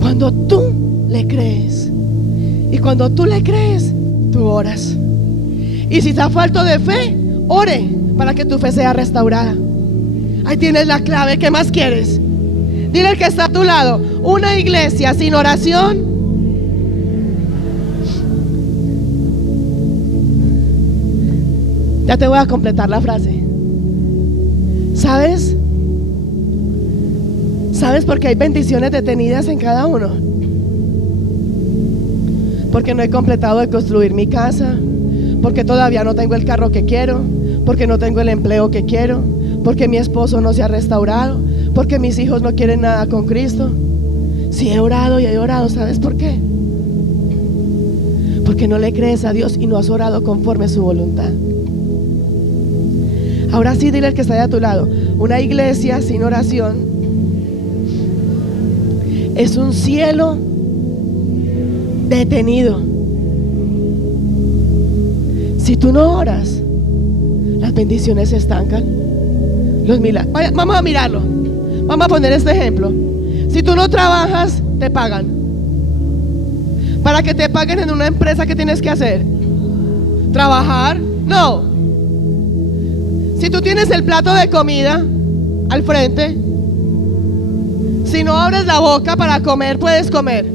Cuando tú le crees, y cuando tú le crees, tú oras. Y si está falto de fe, ore para que tu fe sea restaurada. Ahí tienes la clave. ¿Qué más quieres? Dile al que está a tu lado: una iglesia sin oración ya te voy a completar la frase. ¿Sabes? ¿Sabes por qué hay bendiciones detenidas en cada uno? Porque no he completado de construir mi casa, porque todavía no tengo el carro que quiero, porque no tengo el empleo que quiero, porque mi esposo no se ha restaurado, porque mis hijos no quieren nada con Cristo. Si he orado y he orado, ¿sabes por qué? Porque no le crees a Dios y no has orado conforme a su voluntad. Ahora sí, dile al que está ahí a tu lado: una iglesia sin oración es un cielo detenido. Si tú no oras, las bendiciones se estancan, los milagros. Vamos a mirarlo. Vamos a poner este ejemplo. Si tú no trabajas, te pagan. Para que te paguen en una empresa, ¿qué tienes que hacer? ¿Trabajar? No. Si tú tienes el plato de comida al frente, si no abres la boca para comer, puedes comer.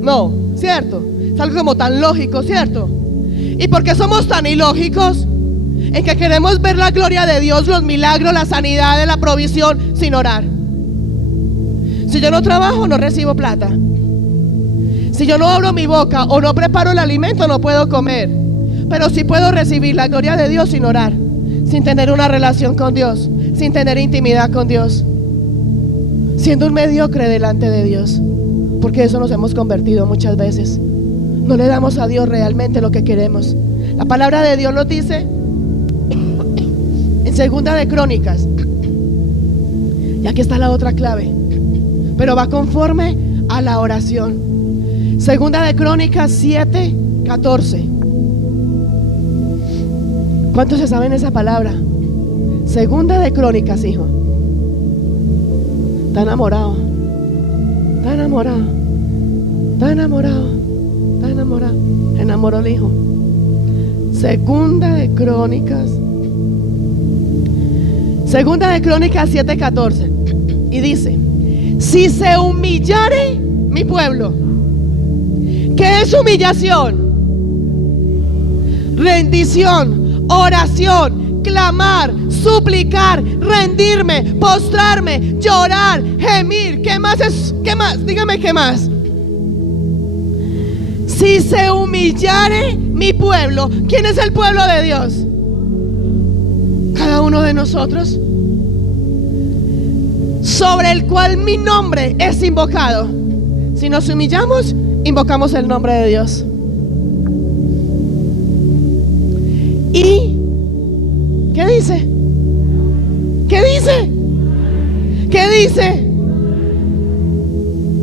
No, ¿cierto? Es algo como tan lógico, ¿cierto? ¿Y por qué somos tan ilógicos? En que queremos ver la gloria de Dios, los milagros, la sanidad, la provisión, sin orar. Si yo no trabajo, no recibo plata. Si yo no abro mi boca o no preparo el alimento, no puedo comer. Pero sí puedo recibir la gloria de Dios sin orar, sin tener una relación con Dios, sin tener intimidad con Dios, siendo un mediocre delante de Dios. Porque eso nos hemos convertido muchas veces. No le damos a Dios realmente lo que queremos. La palabra de Dios nos dice en Segunda de Crónicas, y aquí está la otra clave, pero va conforme a la oración. Segunda de Crónicas 7:14. ¿Cuántos se saben esa palabra? Segunda de Crónicas, hijo. Está enamorado. Está enamorado. Está enamorado. Está enamorado. Enamoró el hijo. Segunda de Crónicas 7:14. Y dice: si se humillare mi pueblo. ¿Qué es humillación? Rendición, oración, clamar, suplicar, rendirme, postrarme, llorar, gemir. ¿Qué más es? ¿Qué más? Dígame qué más. Si se humillare mi pueblo. ¿Quién es el pueblo de Dios? Cada uno de nosotros, sobre el cual mi nombre es invocado. Si nos humillamos, invocamos el nombre de Dios. ¿Y qué dice? ¿Qué dice? ¿Qué dice?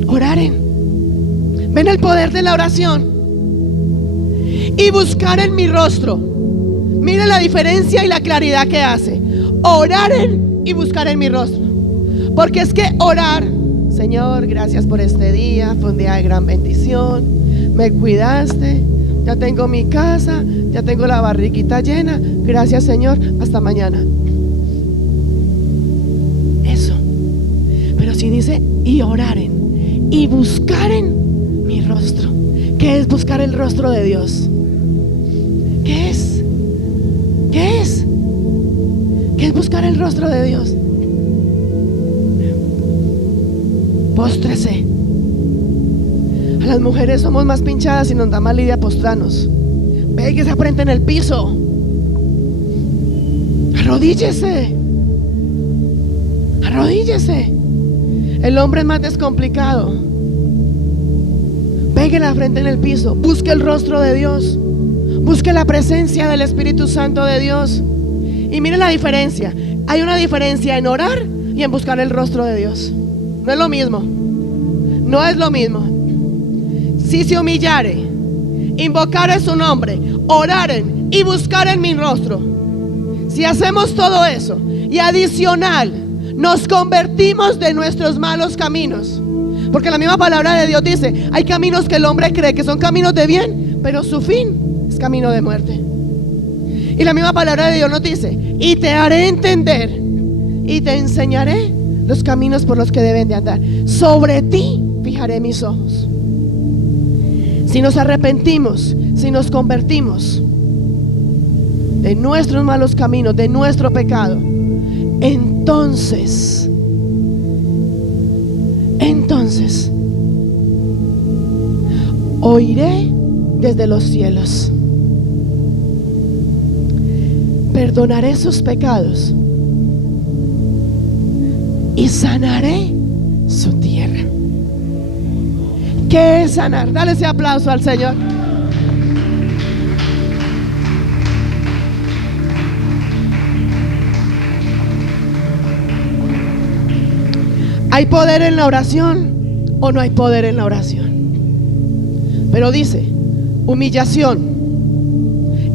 Oraren. Ven el poder de la oración. Y buscar en mi rostro. Miren la diferencia y la claridad que hace. Oraren y buscar en mi rostro. Porque es que orar: Señor, gracias por este día, fue un día de gran bendición, me cuidaste, ya tengo mi casa, ya tengo la barriguita llena, gracias Señor, hasta mañana. Eso. Pero si dice: y oraren y buscaren mi rostro. ¿Qué es buscar el rostro de Dios? ¿Qué es? ¿Qué es? ¿Qué es buscar el rostro de Dios? Póstrese. A las mujeres somos más pinchadas y nos da más lidia postrarnos. Péguese frente en el piso. Arrodíllese. Arrodíllese. El hombre es más descomplicado. Pegue la frente en el piso. Busque el rostro de Dios. Busque la presencia del Espíritu Santo de Dios. Y mire la diferencia. Hay una diferencia en orar y en buscar el rostro de Dios. No es lo mismo. No es lo mismo. Si se humillare, invocare su nombre, oraren y buscaren mi rostro. Si hacemos todo eso y adicional nos convertimos de nuestros malos caminos, porque la misma palabra de Dios dice: hay caminos que el hombre cree que son caminos de bien, pero su fin es camino de muerte. Y la misma palabra de Dios nos dice: y te haré entender y te enseñaré los caminos por los que deben de andar. Sobre ti fijaré mis ojos. Si nos arrepentimos, si nos convertimos de nuestros malos caminos, de nuestro pecado, entonces oiré desde los cielos, perdonaré sus pecados y sanaré su tierra. ¿Qué es sanar? Dale ese aplauso al Señor. ¿Hay poder en la oración o no hay poder en la oración? Pero dice: humillación,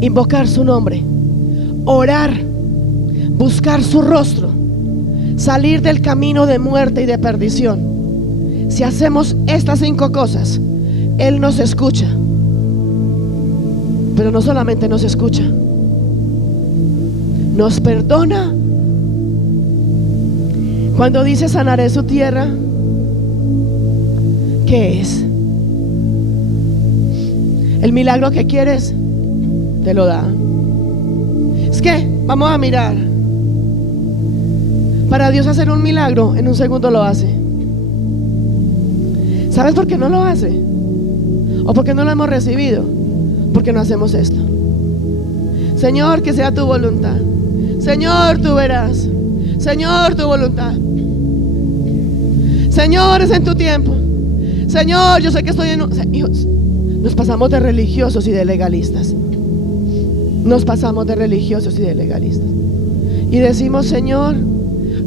invocar su nombre, orar, buscar su rostro, salir del camino de muerte y de perdición. Si hacemos estas 5 cosas, Él nos escucha. Pero no solamente nos escucha, nos perdona. Cuando dice sanaré su tierra, ¿qué es? El milagro que quieres, te lo da. Es que, vamos a mirar, para Dios hacer un milagro, en un segundo lo hace. ¿Sabes por qué no lo hace? ¿O por qué no lo hemos recibido? Porque no hacemos esto. Señor, que sea tu voluntad. Señor, tú verás. Señor, tu voluntad. Señor, es en tu tiempo. Señor, yo sé que estoy en hijos, nos pasamos de religiosos y de legalistas. Nos pasamos de religiosos y de legalistas. Y decimos: Señor,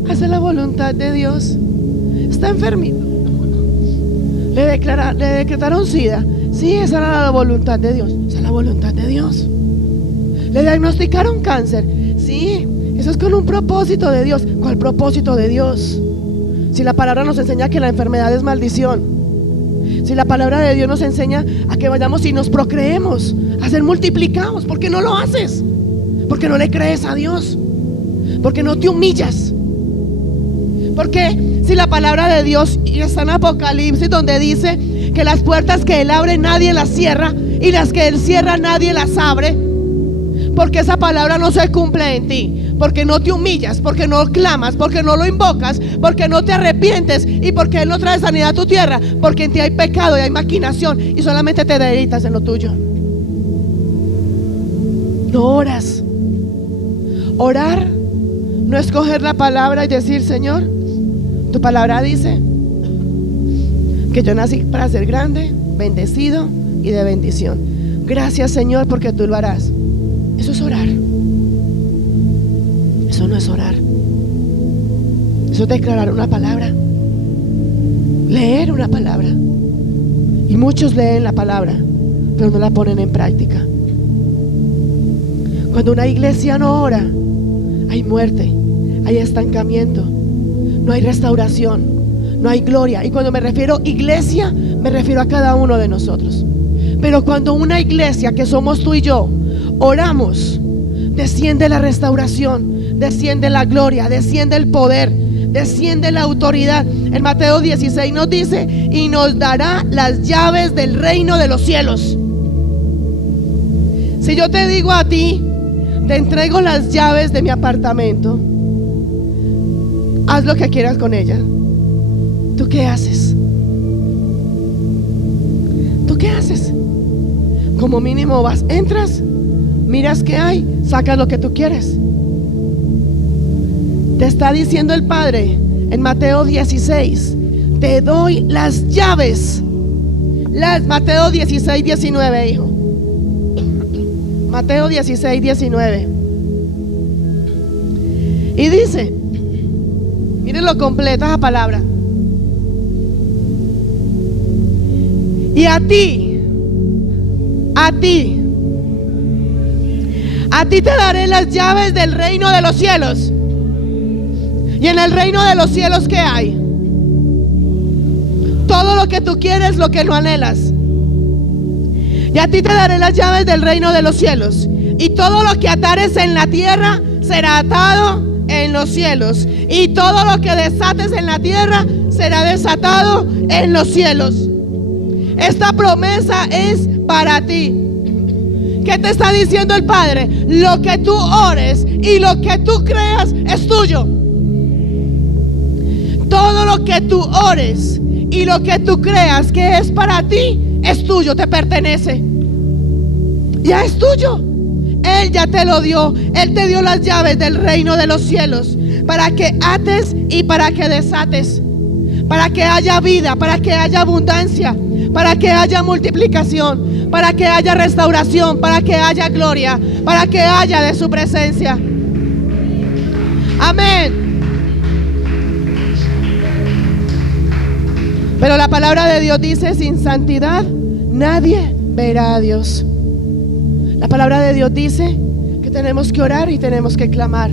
hace la voluntad de Dios. Está enfermito. Le decretaron SIDA. Sí, esa era la voluntad de Dios. Esa es la voluntad de Dios. Le diagnosticaron cáncer. Sí, eso es con un propósito de Dios. ¿Cuál propósito de Dios? Si la palabra nos enseña que la enfermedad es maldición. Si la palabra de Dios nos enseña a que vayamos y nos procreemos, a ser multiplicados, ¿por qué no lo haces? Porque no le crees a Dios. Porque no te humillas. Porque si la palabra de Dios está en Apocalipsis, donde dice que las puertas que Él abre nadie las cierra, y las que Él cierra nadie las abre, porque esa palabra no se cumple en ti, porque no te humillas, porque no clamas, porque no lo invocas, porque no te arrepientes, y porque Él no trae sanidad a tu tierra, porque en ti hay pecado y hay maquinación, y solamente te deleitas en lo tuyo. No oras. Orar no es coger la palabra y decir: Señor, tu palabra dice que yo nací para ser grande, bendecido y de bendición. Gracias, Señor, porque tú lo harás. Eso es orar. Eso no es orar. Eso es declarar una palabra, leer una palabra. Y muchos leen la palabra, pero no la ponen en práctica. Cuando una iglesia no ora, hay muerte, hay estancamiento, no hay restauración, no hay gloria. Y cuando me refiero a iglesia, me refiero a cada uno de nosotros. Pero cuando una iglesia, que somos tú y yo, oramos, desciende la restauración, desciende la gloria, desciende el poder, desciende la autoridad. En Mateo 16 nos dice: y nos dará las llaves del reino de los cielos. Si yo te digo a ti: te entrego las llaves de mi apartamento, haz lo que quieras con ella, ¿tú qué haces? ¿Tú qué haces? Como mínimo vas, entras, miras qué hay, sacas lo que tú quieres. Te está diciendo el Padre en Mateo 16: te doy las llaves. Mateo 16, 19, hijo. Mateo 16, 19. Y dice, Miren lo completa esa palabra. Y a ti te daré las llaves del reino de los cielos. Y en el reino de los cielos, ¿qué hay? Todo lo que tú quieres, lo que no anhelas. Y a ti te daré las llaves del reino de los cielos. Y todo lo que atares en la tierra será atado en los cielos. Y todo lo que desates en la tierra será desatado en los cielos. Esta promesa es para ti. ¿Qué te está diciendo el Padre? Lo que tú ores y lo que tú creas es tuyo. Todo lo que tú ores y lo que tú creas que es para ti es tuyo, te pertenece. Ya es tuyo. Él ya te lo dio. Él te dio las llaves del reino de los cielos para que ates y para que desates, para que haya vida, para que haya abundancia, para que haya multiplicación, para que haya restauración, para que haya gloria, para que haya de su presencia. Amén. Pero la palabra de Dios dice: sin santidad nadie verá a Dios. La palabra de Dios dice que tenemos que orar y tenemos que clamar,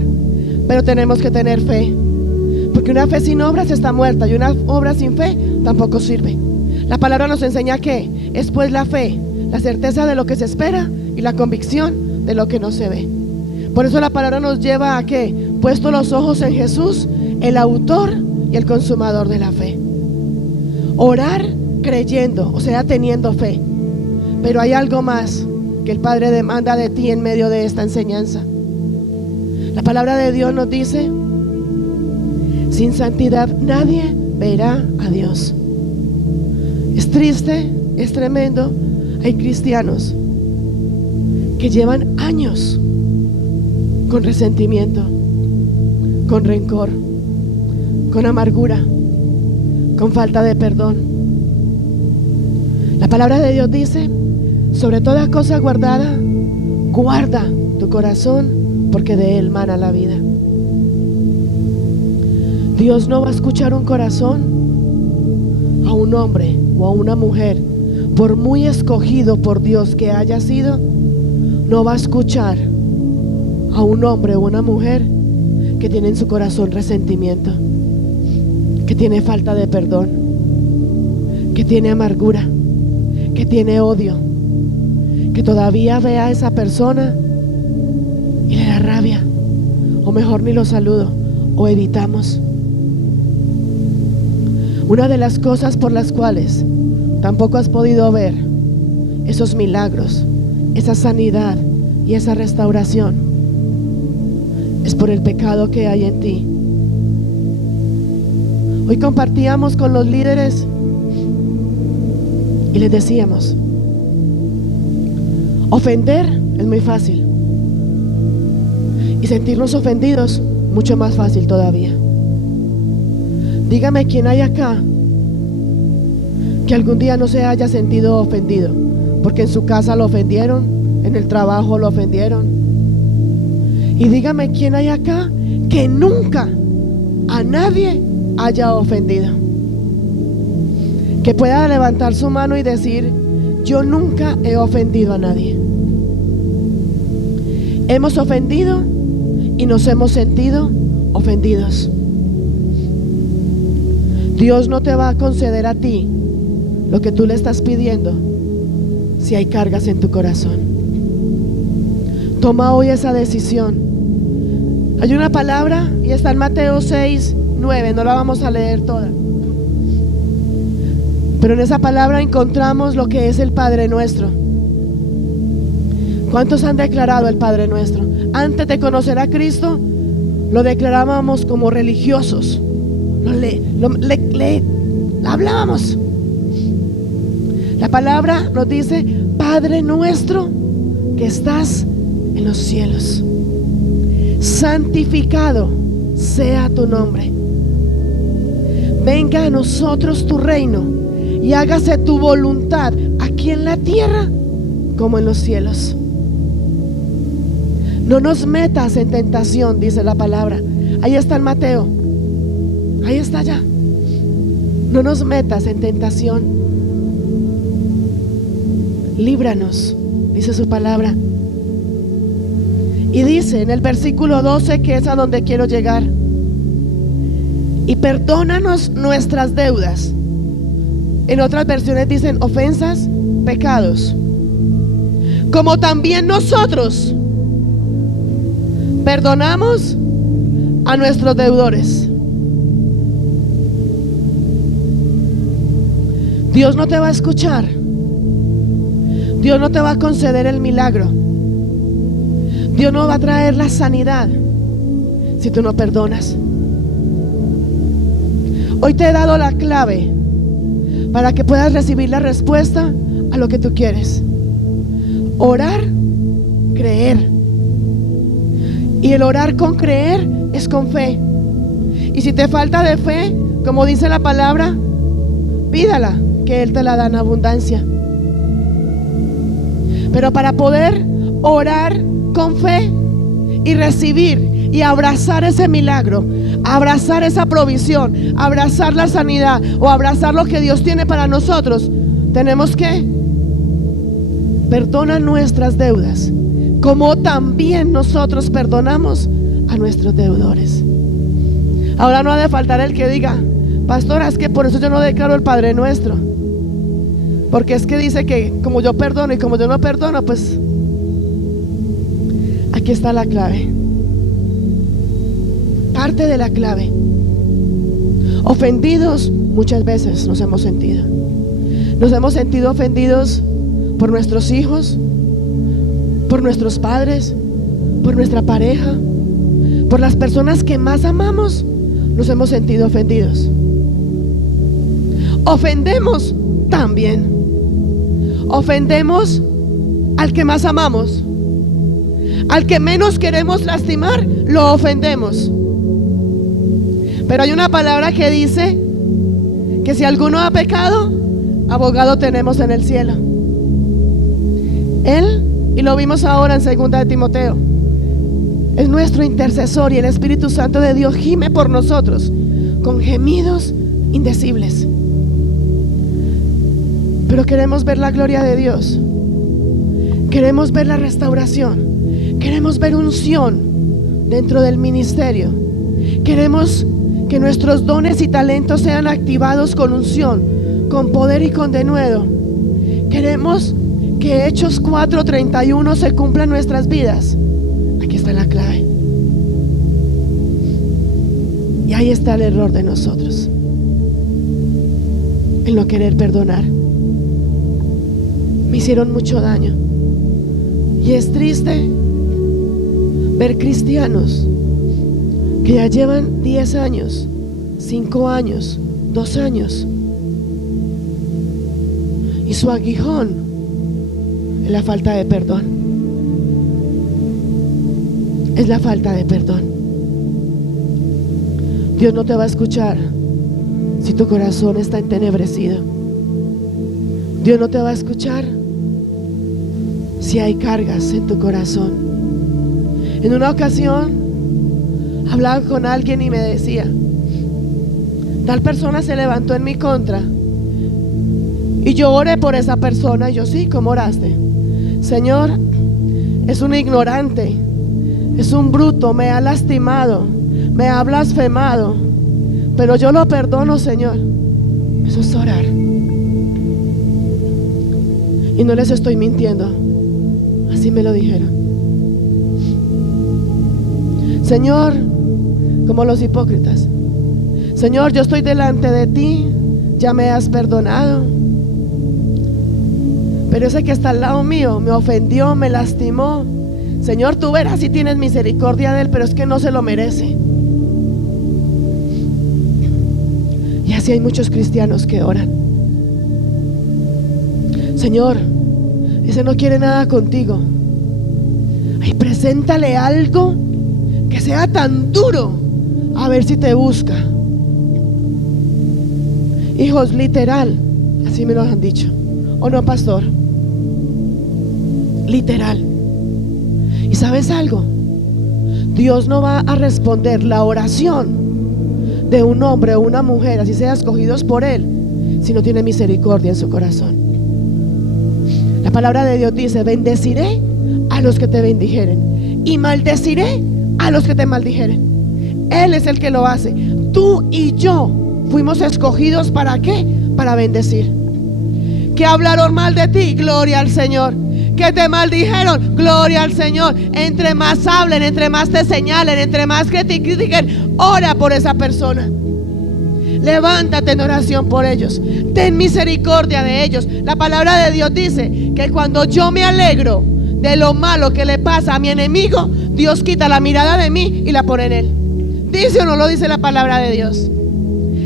pero tenemos que tener fe, porque una fe sin obras está muerta, y una obra sin fe tampoco sirve. La palabra nos enseña que es pues la fe, la certeza de lo que se espera y la convicción de lo que no se ve. Por eso la palabra nos lleva a que, puesto los ojos en Jesús, el autor y el consumador de la fe. Orar creyendo, o sea, teniendo fe. Pero hay algo más que el Padre demanda de ti en medio de esta enseñanza. La palabra de Dios nos dice: sin santidad nadie verá a Dios. Es triste, es tremendo. Hay cristianos que llevan años con resentimiento, con rencor, con amargura, con falta de perdón. La palabra de Dios dice: sobre toda cosa guardada, guarda tu corazón, porque de él mana la vida. Dios no va a escuchar un corazón, a un hombre o a una mujer, por muy escogido por Dios que haya sido, no va a escuchar a un hombre o una mujer que tiene en su corazón resentimiento, que tiene falta de perdón, que tiene amargura, que tiene odio, que todavía ve a esa persona y le da rabia, o mejor ni lo saludo, o evitamos. Una de las cosas por las cuales tampoco has podido ver esos milagros, esa sanidad y esa restauración, es por el pecado que hay en ti. Hoy compartíamos con los líderes y les decíamos: ofender es muy fácil, y sentirnos ofendidos mucho más fácil todavía. Dígame quién hay acá que algún día no se haya sentido ofendido, porque en su casa lo ofendieron, en el trabajo lo ofendieron. Y dígame quién hay acá que nunca a nadie haya ofendido, que pueda levantar su mano y decir: yo nunca he ofendido a nadie. Hemos ofendido y nos hemos sentido ofendidos. Dios no te va a conceder a ti lo que tú le estás pidiendo si hay cargas en tu corazón. Toma hoy esa decisión. Hay una palabra y está en Mateo 6:9, no la vamos a leer toda, pero en esa palabra encontramos lo que es el Padre Nuestro. ¿Cuántos han declarado el Padre Nuestro? Antes de conocer a Cristo, lo declarábamos como religiosos, hablábamos. La palabra nos dice: Padre nuestro que estás en los cielos, santificado sea tu nombre. Venga a nosotros tu reino y hágase tu voluntad aquí en la tierra como en los cielos. No nos metas en tentación, dice la palabra. Ahí está en Mateo. Ahí está ya. No nos metas en tentación. Líbranos, dice su palabra. Y dice en el versículo 12, que es a donde quiero llegar: y perdónanos nuestras deudas. En otras versiones dicen ofensas, pecados, como también nosotros perdonamos a nuestros deudores. Dios no te va a escuchar. Dios no te va a conceder el milagro. Dios no va a traer la sanidad si tú no perdonas. Hoy te he dado la clave para que puedas recibir la respuesta a lo que tú quieres. Orar, creer. Y el orar con creer es con fe. Y si te falta de fe, como dice la palabra, pídala, que Él te la da en abundancia. Pero para poder orar con fe y recibir y abrazar ese milagro, abrazar esa provisión, abrazar la sanidad o abrazar lo que Dios tiene para nosotros, tenemos que perdonar nuestras deudas, como también nosotros perdonamos a nuestros deudores. Ahora no ha de faltar el que diga: pastora, es que por eso yo no declaro el Padre Nuestro, porque es que dice que como yo perdono y como yo no perdono, pues aquí está la clave. Parte de la clave. Ofendidos muchas veces nos hemos sentido. Nos hemos sentido ofendidos por nuestros hijos, por nuestros padres, por nuestra pareja, por las personas que más amamos. Nos hemos sentido ofendidos. Ofendemos también. Ofendemos al que más amamos. Al que menos queremos lastimar, lo ofendemos. Pero hay una palabra que dice que si alguno ha pecado, abogado tenemos en el cielo. Él, y lo vimos ahora en 2 de Timoteo, es nuestro intercesor, y el Espíritu Santo de Dios gime por nosotros con gemidos indecibles. Pero queremos ver la gloria de Dios. Queremos ver la restauración. Queremos ver unción dentro del ministerio. Queremos que nuestros dones y talentos sean activados con unción, con poder y con denuedo. Queremos que Hechos 4:31 se cumpla en nuestras vidas. Aquí está la clave. Y ahí está el error de nosotros, en no querer perdonar. Me hicieron mucho daño. Y es triste ver cristianos que ya llevan 10 años, 5 años, 2 años, y su aguijón es la falta de perdón. Es la falta de perdón. Dios no te va a escuchar si tu corazón está entenebrecido. Dios no te va a escuchar si hay cargas en tu corazón. En una ocasión hablaba con alguien y me decía: tal persona se levantó en mi contra y yo oré por esa persona. Y yo: sí, ¿cómo oraste? Señor, es un ignorante, es un bruto, me ha lastimado, me ha blasfemado, pero yo lo perdono, Señor. Eso es orar. Y no les estoy mintiendo, así me lo dijeron. Señor, como los hipócritas: Señor, yo estoy delante de ti, ya me has perdonado, pero ese que está al lado mío me ofendió, me lastimó. Señor, tú verás si tienes misericordia de él, pero es que no se lo merece. Y así hay muchos cristianos que oran: Señor, ese no quiere nada contigo. Ay, preséntale algo que sea tan duro, a ver si te busca. Hijos, literal, así me lo han dicho. ¿O no, pastor? Literal. ¿Y sabes algo? Dios no va a responder la oración de un hombre o una mujer, así sea escogidos por Él, si no tiene misericordia en su corazón. La palabra de Dios dice: bendeciré a los que te bendijeren y maldeciré a los que te maldijeren. Él es el que lo hace. Tú y yo fuimos escogidos ¿para qué? Para bendecir. Que hablaron mal de ti, gloria al Señor. Que te maldijeron, gloria al Señor. Entre más hablen, entre más te señalen, entre más critiquen, ora por esa persona. Levántate en oración por ellos. Ten misericordia de ellos. La palabra de Dios dice que cuando yo me alegro de lo malo que le pasa a mi enemigo, Dios quita la mirada de mí y la pone en él. ¿Dice o no lo dice la palabra de Dios?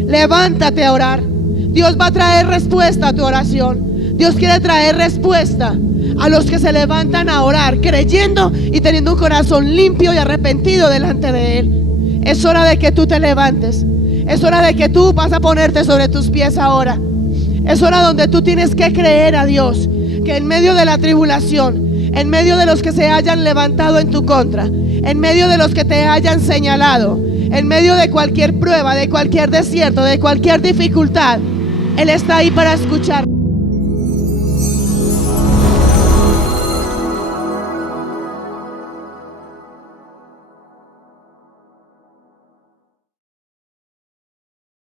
Levántate a orar. Dios va a traer respuesta a tu oración. Dios quiere traer respuesta a los que se levantan a orar, creyendo y teniendo un corazón limpio y arrepentido delante de Él. Es hora de que tú te levantes. Es hora de que tú vas a ponerte sobre tus pies ahora. Es hora donde tú tienes que creer a Dios, que en medio de la tribulación, en medio de los que se hayan levantado en tu contra, en medio de los que te hayan señalado, en medio de cualquier prueba, de cualquier desierto, de cualquier dificultad, Él está ahí para escuchar.